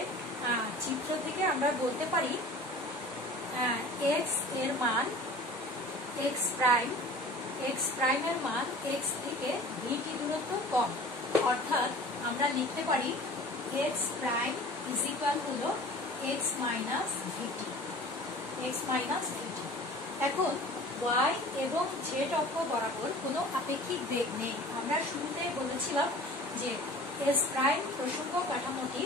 চিত্র থেকে আমরা বলতে পারি এক্স এর মান এক্স প্রাইমের মান এক্স থেকে ভিটি দূরত্ব কম, অর্থাৎ আমরা লিখতে পারি এক্স প্রাইম = হলো এক্স মাইনাস ভিটি। এখন ওয়াই এবং জেড অক্ষ বরাবর কোনো আপেক্ষিক বেগ নেই। আমরা শুরুতে বলেছিলাম যে এস প্রাইম প্রসঙ্গ কাঠামোটি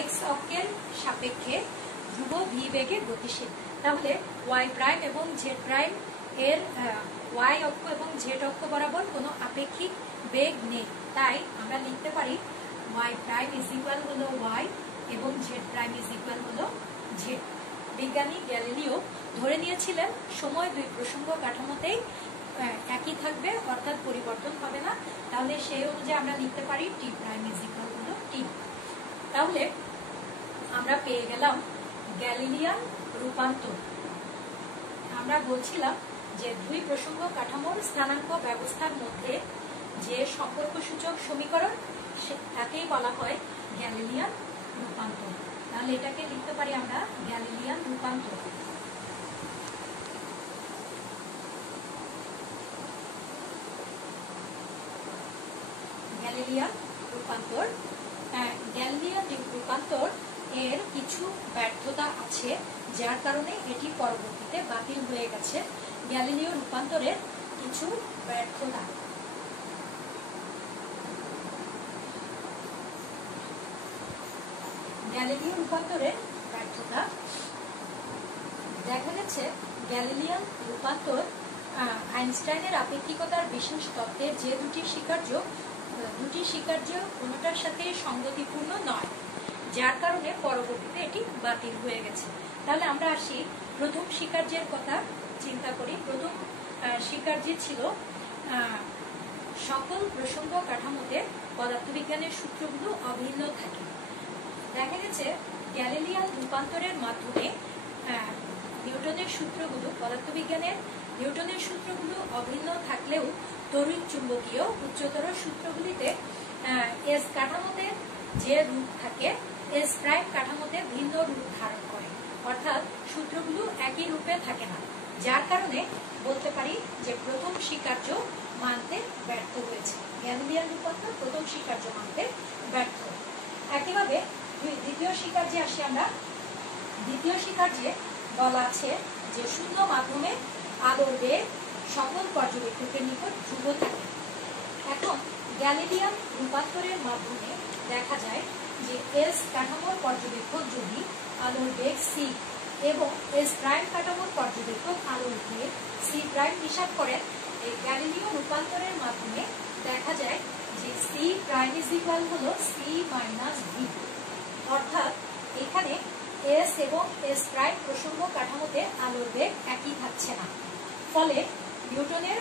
এক্স অক্ষের সাপেক্ষে ধ্রুব ভি বেগে গতিশীল। তাহলে ওয়াই প্রাইম এবং জেড প্রাইম এর ওয়াই অক্ষ এবং জেড অক্ষ বরাবর কোনো আপেক্ষিক বেগ নেই, তাই আমরা লিখতে পারি ওয়াই প্রাইম = হলো ওয়াই এবং জেড প্রাইম = হলো জেড। বিজ্ঞানী গ্যালিলিও ধরে নিয়েছিলেন সময় দুই প্রসঙ্গ কাঠামোতেই একই থাকবে, অর্থাৎ পরিবর্তন হবে না। তাহলে সেই অনুযায়ী আমরা লিখতে পারি টি প্রাইম = হলো টি। তাহলে আমরা পেয়ে গেলাম গ্যালিলিয়ান রূপান্তর। আমরা বলছিলাম যে দুই প্রসঙ্গ কাঠামোর স্থানাঙ্ক ব্যবস্থার মধ্যে যে সম্পর্কসূচক সমীকরণ তাকেই বলা হয় গ্যালিলিয়ান রূপান্তর। তাহলে এটাকে লিখতে পারি আমরা গ্যালিলিয়ান রূপান্তর। গ্যালিলিয়ান রূপান্তর এর কিছু ব্যর্থতা আছে, যার কারণে এটি পরবর্তীতে বাতিল হয়ে গেছে। গ্যালিলিও রূপান্তরের কিছু ব্যর্থতা। গ্যালিলিও রূপান্তরের ব্যর্থতা দেখা গেছে গ্যালিলিয়ান রূপান্তর আইনস্টাইনের আপেক্ষিকতার বিশেষ তত্ত্বের যে দুটি স্বীকার্য কোনোটার সাথে সঙ্গতিপূর্ণ নয়, যার কারণে পরবর্তীতে এটি বাতিল হয়ে গেছে। তাহলে আমরা আসি প্রথম স্বীকার্যের কথা চিন্তা করি। প্রথম স্বীকার্য ছিল সকল প্রসঙ্গ কাঠামোতে পদার্থবিজ্ঞানের সূত্রগুলো অভিন্ন থাকে। দেখা গেছে গ্যালিলিয়ান রূপান্তরের মাধ্যমে নিউটনের সূত্রগুলো পদার্থবিজ্ঞানের নিউটনের সূত্রগুলো অভিন্ন থাকলেও তড়িৎ চুম্বকীয় উচ্চতর সূত্রগুলিতে এস কাঠামোতে যে রূপ থাকে এস প্রাইম কাঠামোতে ভিন্ন রূপ ধারণ করে, অর্থাৎ সূত্রগুলো একই রূপে থাকে না, যার কারণে বলতে পারি যে প্রথম স্বীকার্য মানতে ব্যর্থ হয়েছে। গ্যালিলিয়ান রূপান্তর প্রথম স্বীকার্য মানতে ব্যর্থ। একইভাবে দ্বিতীয় স্বীকার্যে আসি আমরা। দ্বিতীয় স্বীকার্যে বলা আছে যে শূন্য মাধ্যমে আলোর বেগ সকল পর্যবেক্ষকের নিকট ধ্রুব থাকে। এখন গ্যালিলিয়ান রূপান্তরের মাধ্যমে দেখা যায় যে এস কাঠামোর পর্যবেক্ষক যদি আলোর বেগ সি এবং এস প্রাইম কাঠামোর পর্যবেক্ষক আলোর বেগ সি প্রাইম হিসাব করেন এই গ্যালিলিও রূপান্তরের মাধ্যমে দেখা যায় যে সি প্রাইম ইজ ইকুয়াল হলো সি মাইনাস ভি, অর্থাৎ এখানে এস এবং এস প্রাইম প্রসঙ্গ কাঠামোতে আলোর বেগ একই থাকছে না। ফলে নিউটনের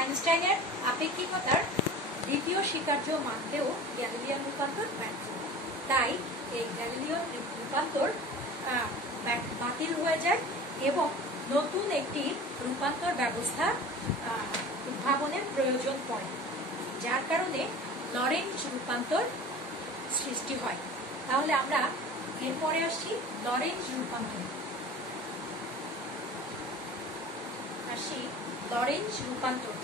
আইনস্টাইনের আপেক্ষিকতার দ্বিতীয় স্বীকার্য মানতেও গ্যালিলিয়ান রূপান্তর ব্যর্থ। তাই এই গ্যালিলিয়ান রূপান্তর বাতিল হয়ে যায় এবং নতুন একটি রূপান্তর ব্যবস্থা উদ্ভাবনের প্রয়োজন পড়ে, যার কারণে লরেঞ্জ রূপান্তর সৃষ্টি হয়। তাহলে আমরা এরপরে আসছি লরেঞ্জ রূপান্তর। লরেঞ্জ রূপান্তর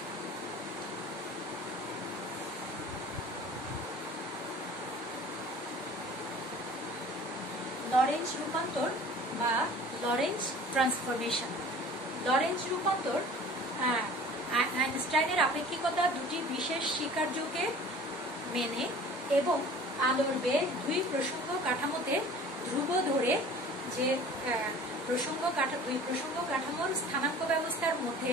লরেঞ্জ রূপান্তর বা লরেঞ্জ ট্রান্সফরমেশন। লরেঞ্জ রূপান্তর আইনস্টাইনের আপেক্ষিকতা দুটি বিশেষ স্বীকার্যকে মেনে এবং আলোর বেগ দুই প্রসঙ্গ কাঠামোতে ধ্রুব ধরে যে দুই প্রসঙ্গ কাঠামোর স্থানাঙ্ক ব্যবস্থার মধ্যে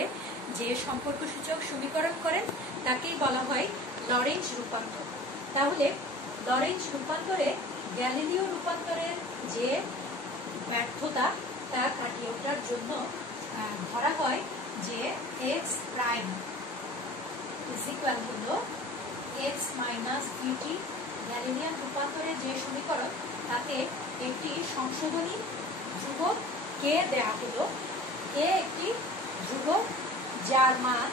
যে সম্পর্কসূচক সমীকরণ করেন তাকেই বলা হয় লরেঞ্জ রূপান্তর। তাহলে লরেঞ্জ রূপান্তরে গ্যালিলিও রূপান্তরের যে ব্যর্থতা তা কাটিয়ে ওঠার জন্য ধরা হয় যে এক্স প্রাইম ইজ ইকুয়াল হলো এক্স মাইনাস ভিটি। গ্যালিলিয়ান রূপান্তরের যে সমীকরণ তাতে একটি সংশোধনী ধ্রুবক কে দেয়া হলো। কে একটি ধ্রুবক যার মান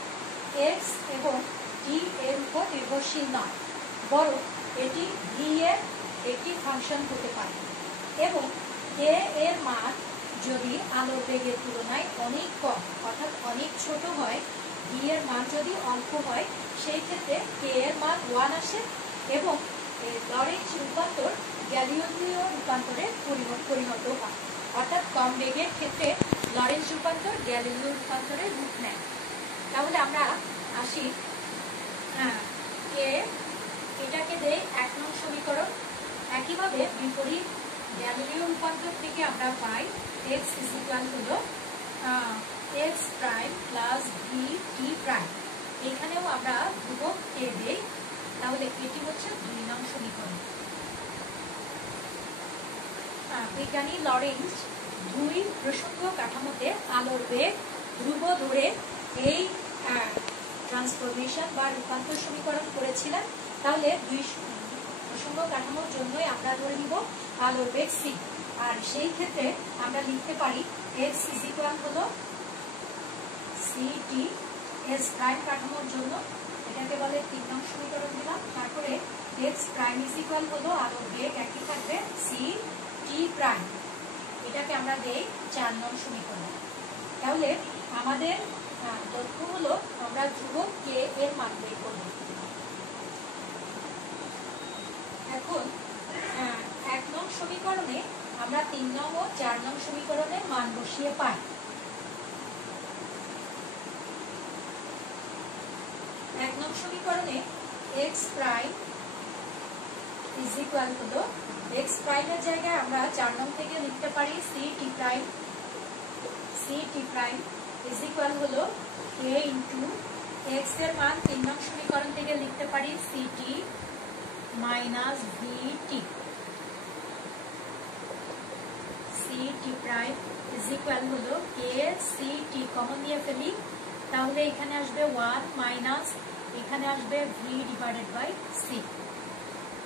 এক্স এবং টি এর উপর নির্ভরশীল নয়, বরং এটি ভি এর একটি ফাংশন হতে পারে এবং কে এর মান যদি আলোর বেগের তুলনায় অনেক কম অর্থাৎ অনেক ছোট হয়, ভি এর মান যদি অল্প হয়, সেই ক্ষেত্রে কে এর মান 1 আসে এবং লরেঞ্জ রূপান্তর গ্যালিলিও রূপান্তরে পরিণত হয়। অর্থাৎ কম বেগের ক্ষেত্রে লরেঞ্জ রূপান্তর গ্যালিলিও রূপান্তরের রূপ নেয়। তাহলে আমরা আসি এটাকে দেই 1 নং সমীকরণ। একইভাবে বিপরীত গ্যালিলিও রূপান্তর থেকে আমরা পাই এক্স ইজ ইকুয়াল হলো x prime plus v t prime. এখানেও আমরা ধ্রুবক কে দেই। তাহলে এটি হচ্ছে 2 নং সমীকরণ। বিজ্ঞানী লরেঞ্জ দুই প্রসঙ্গ কাঠামোতে আলোর বেগ ধ্রুব ধরে এই ট্রান্সফরমেশন বা রূপান্তর সমীকরণ করেছিলেন। তাহলে দুই প্রসঙ্গ কাঠামোর জন্যই আমরা ধরে নিব আলোর বেগ সি, আর সেই ক্ষেত্রে আমরা লিখতে পারি এক্স ইজ ইকুয়াল হলো সি টি। এস প্রাইম কাঠামোর জন্য এটাকে বলে 3 নং সমীকরণ দিলাম। তারপরে এক্স প্রাইম ইজ ইকুয়াল হলো আলোর বেগ একই থাকবে সি টি প্রাইম, এটাকে আমরা দেই 4 নং সমীকরণ। তাহলে আমাদের লক্ষ্য হলো আমরা ধ্রুবক কে এর মান বের করব। এখন 1 নং সমীকরণে আমরা 3 নং ও 4 নং সমীকরণের মান বসিয়ে পাই। 1 নং সমীকরণে এক্স প্রাইম ইজ ইকুয়াল হলো এক্স প্রাইমের জায়গায় আমরা 4 নং থেকে লিখতে পারি c t prime. C t prime is equal হলো কে ইন্টু এক্স এর মান 3 নং সমীকরণ থেকে লিখতে পারি c t minus v t. C t prime is equal হলো কে সি টি কমন দিয়ে ফেলি, তাহলে এখানে আসবে 1 মাইনাস এখানে আসবে ভি ডিভাইডেড বাই সি।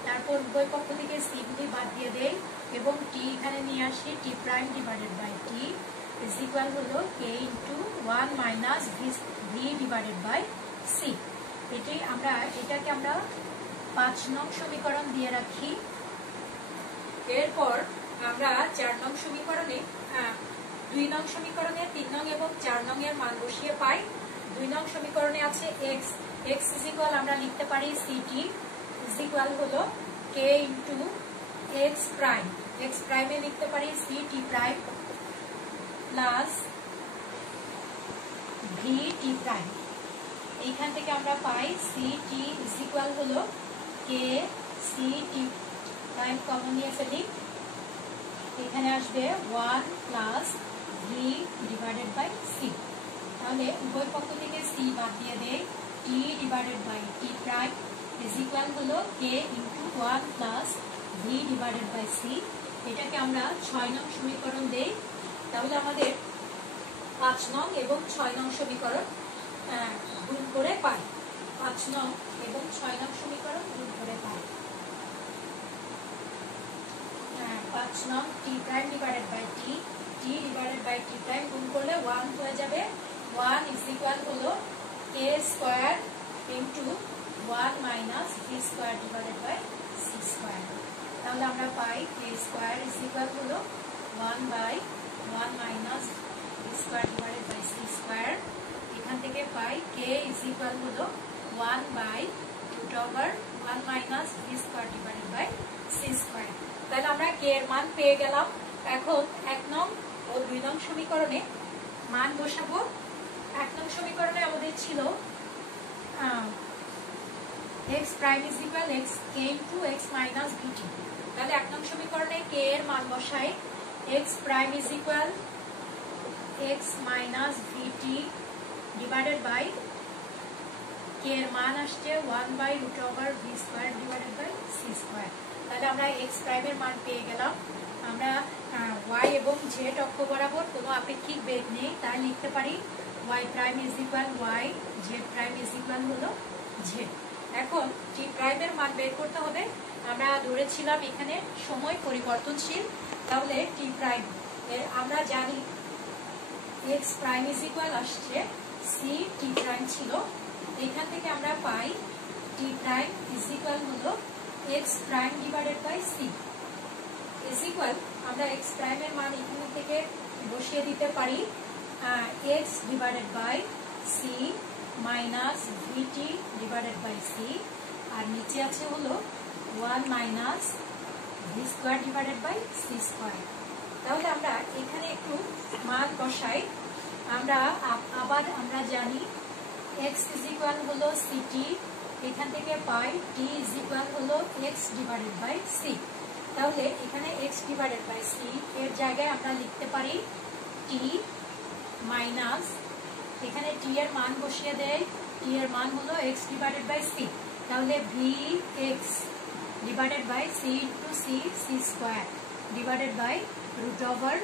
তারপর উভয় পক্ষ থেকে সি গুলি বাদ দিয়ে দেই এবং টি এখানে নিয়ে আসি t prime divided by t is equal হলো k into 1 minus v divided by c. এটাকে আমরা 5 নং সমীকরণ দিয়ে রাখি। এরপর আমরা 4 নং সমীকরণে 2 নং সমীকরণে 3 নং এবং 4 নং এর মান বসিয়ে পাই। 2 নং সমীকরণে আছে এক্স। এক্স ইজ ইকুয়াল আমরা লিখতে পারি সি টি ইজ ইকুয়াল হলো k into x prime. X প্রাইমে লিখতে পারি c t prime plus v t prime. এইখান থেকে আমরা পাই সি টি ইজ ইকুয়াল হলো k c t prime common নিয়ে ফেলি, এখানে আসবে 1 plus v divided by c. তাহলে উভয় পক্ষ থেকে সি বাদ দিয়ে দেই, t divided by t prime is equal হলো k into 1 plus v divided by c. এটাকে আমরা 6 নং সমীকরণ দেই। তাহলে আমাদের 5 নং এবং 6 নং সমীকরণ গুণ করে পাই। 5 নং এবং 6 নং সমীকরণ গুণ করে পাই। 5 নং t prime divided by t, t divided by t prime গুণ করলে 1 হয়ে যাবে। 1 ইজ ইকুয়াল হলো k square into 1 minus v square divided by c square. তাহলে আমরা পাই কে স্কয়ার ইজ ইকুয়াল হলো 1 by 1 minus v square divided by c square. এখান থেকে পাই কে ইজ ইকুয়াল হলো 1 by root over 1 minus v square divided by c square. তাহলে আমরা কে এর মান পেয়ে গেলাম। এখন 1 নং ও 2 নং সমীকরণে মান বসাবো। 1 নং সমীকরণে আমাদের ছিল x prime is equal x k into x minus vt। তাহলে 1 নং সমীকরণে k এর মান বসাই, x prime is equal x minus vt divided by k এর মান আসছে 1 by root over v square divided by c square. তাহলে আমরা x প্রাইম এর মান পেয়ে গেলাম। আমরা y এবং z অক্ষ বরাবর কোনো আপেক্ষিক বেগ নেই, তাই লিখতে পারি y prime is equal y, z prime is equal হলো z। এখন t প্রাইম এর মান বের করতে হবে। আমরা ধরেছিলাম এখানে সময় পরিবর্তনশীল, তাহলে t প্রাইম এর আমরা জানি x প্রাইম ইজ ইকুয়াল আসছে c t প্রাইম ছিল। এখান থেকে আমরা পাই t প্রাইম ইজ ইকুয়াল হলো x prime divided by c is equal, আমরা x প্রাইম এর মান এখান থেকে বসিয়ে দিতে পারি x divided by c minus vt divided by c, আর নিচে আছে হলো 1 minus v square divided by c square. তাহলে আমরা এখানে একটু মান বসাই। আমরা জানি x ইজ ইকুয়াল হলো ct, এখান থেকে পাই t ইজ ইকুয়াল হলো x ডিভাইডেড বাই c। তাহলে এখানে x ডিভাইডেড বাই c এর জায়গায় আমরা লিখতে পারি t মাইনাস, এখানে t এর মান বসিয়ে দেয়, t এর মান হলো x ডিভাইডেড বাই c। তাহলে vx divided by c into c c square divided by root over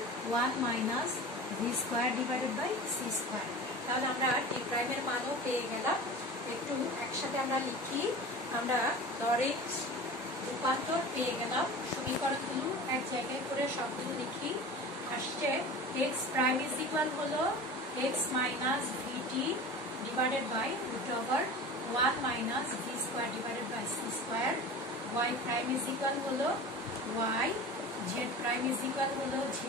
1 minus v square divided by c square. তাহলে আমরা t প্রাইম এর মানও পেয়ে গেলাম। একটু একসাথে আমরা লিখি। আমরা লরেন্জ রূপান্তর পেয়ে গেলাম। সমীকরণগুলো এক জায়গায় করে সবগুলো লিখি। আসছে x প্রাইম ইজ ইকুয়াল হলো x minus vt divided by root over 1 minus v square divided by c square. y prime is equal হলো y, z prime is equal হলো z,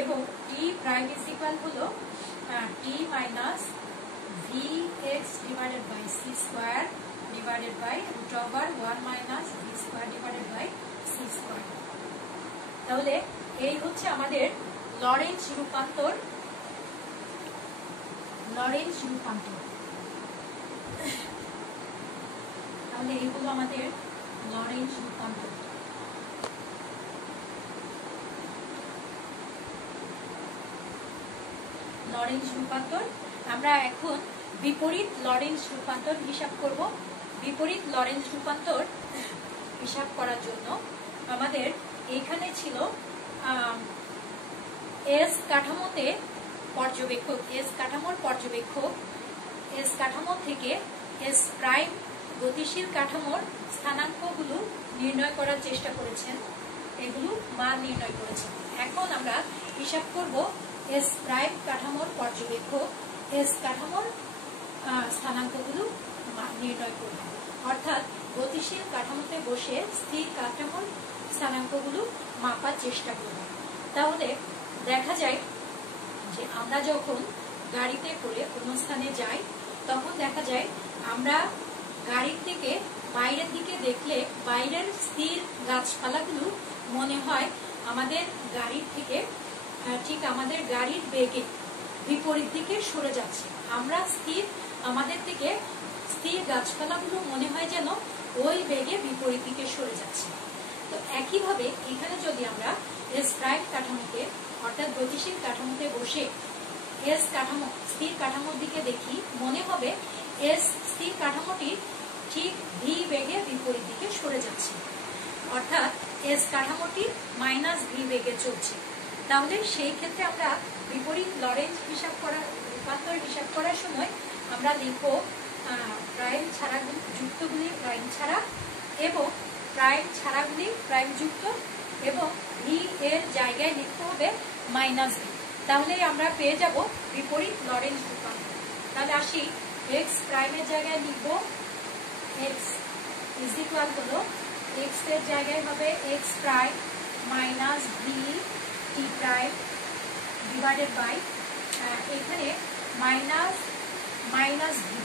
এবং t প্রাইম ইজ ইকুয়াল হলো t minus vx divided by c square divided by root over 1 minus v square divided by c square. তাহলে এই হচ্ছে আমাদের লরেঞ্জ রূপান্তর। তাহলে এইগুলো আমাদের লরেঞ্জ রূপান্তর। লরেঞ্জ রূপান্তর আমরা এখন বিপরীত লরেঞ্জ রূপান্তর হিসাব করব। বিপরীত লরেঞ্জ রূপান্তর হিসাব করার জন্য আমাদের এখানে ছিল এস কাঠামোতে পর্যবেক্ষক, এস কাঠামোর পর্যবেক্ষক, এস কাঠামো থেকে এস প্রাইম গতিশীল কাঠামোর স্থানাঙ্কগুলো নির্ণয় করার চেষ্টা করেছেন, এগুলো মান নির্ণয় করেছেন। এখন আমরা হিসাব করব এস প্রাইম কাঠামোর পর্যবেক্ষক, এস কাঠামোর স্থানাঙ্কগুলো নির্ণয় করব, অর্থাৎ গতিশীল কাঠামোতে বসে স্থির কাঠামোর স্থানাঙ্কগুলো মাপার চেষ্টা করব। তাহলে দেখা যায় যে আমরা যখন গাড়িতে করে কোনো স্থানে যাই তখন দেখা যায় আমরা গাড়ির থেকে বাইরের দিকে দেখলে বাইরের স্থির গাছপালাগুলো মনে হয় আমাদের গাড়ির থেকে ঠিক আমাদের গাড়ির বেগে বিপরীত দিকে সরে যাচ্ছে। আমরা আমাদের থেকে স্থির গাছপালাগুলো মনে হয় যেন ওই বেগে বিপরীত দিকে সরে যাচ্ছে। তো একইভাবে এখানে যদি আমরা এস প্রাইম কাঠামোতে অর্থাৎ গতিশীল কাঠামোতে বসে এস কাঠামো স্থির কাঠামোর দিকে দেখি, মনে হবে এস স্থির কাঠামোটি ঠিক ভি বেগে বিপরীত দিকে সরে যাচ্ছে, অর্থাৎ এস কাঠামোটি মাইনাস ভি বেগে চলছে। তাহলে সেই ক্ষেত্রে আমরা বিপরীত লরেঞ্জ হিসাব করার রূপান্তর হিসাব করার সময় আমরা লিখব প্রাইম ছাড়া যুক্তগুলি প্রাইম ছাড়া এবং প্রাইম ছাড়াগুলি প্রাইম যুক্ত এবং ভি এর জায়গায় লিখতে হবে মাইনাস ভি। তাহলে আমরা পেয়ে যাব বিপরীত লরেঞ্জ রূপান্তর। তাহলে আসি, এক্স প্রাইমের জায়গায় লিখব এক্স ইজ ইকুয়াল হলো এক্স এর জায়গায় হবে x prime minus v t prime divided by এখানে মাইনাস মাইনাস ভি,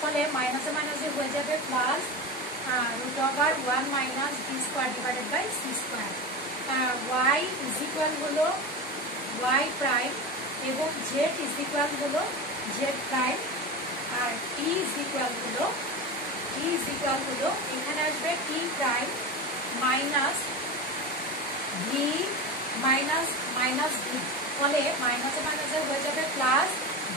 ফলে মাইনাসে মাইনাসে হয়ে যাবে plus root over 1 minus v square divided by c square. Y is equal হলো ওয়াই প্রাইম এবং জেড ইজ ইকুয়াল হলো জেড প্রাইম, আর টি ইজ ইকুয়াল হলো এখানে আসবে t prime minus v minus minus v, ফলে মাইনাসে মাইনাসে হয়ে যাবে plus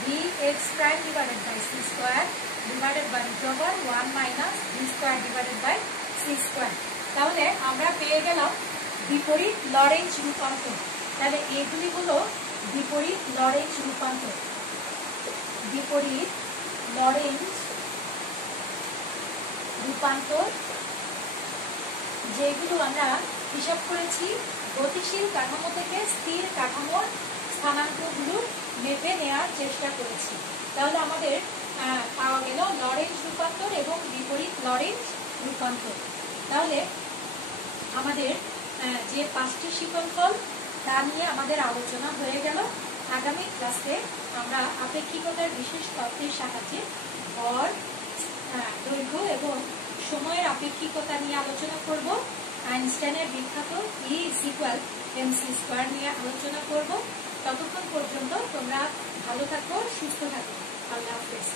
v x prime divided by c square divided by root over 1 minus v square divided by c square. তাহলে আমরা পেয়ে গেলাম বিপরীত লরেঞ্জ রূপান্তর। তাহলে এগুলি হলো বিপরীত লরেঞ্জ রূপান্তর। বিপরীত লরেঞ্জ রূপান্তর যেগুলো আমরা হিসাব করেছি গতিশীল কাঠামো থেকে স্থির কাঠামোর স্থানাঙ্কগুলো মেপে নেওয়ার চেষ্টা করেছি। তাহলে আমাদের পাওয়া গেল লরেঞ্জ রূপান্তর এবং বিপরীত লরেঞ্জ রূপান্তর। তাহলে আমাদের যে 5টি শিকলফল তা নিয়ে আমাদের আলোচনা হয়ে গেল। আগামী ক্লাসে আমরা আপেক্ষিকতার বিশেষ তত্ত্বের সাহায্যে ভর, দৈর্ঘ্য এবং সময়ের আপেক্ষিকতা নিয়ে আলোচনা করব। আইনস্টাইনের বিখ্যাত E = mc² নিয়ে আলোচনা করব। ততক্ষণ পর্যন্ত তোমরা ভালো থাকো, সুস্থ থাকো। আল্লাহ হাফেজ।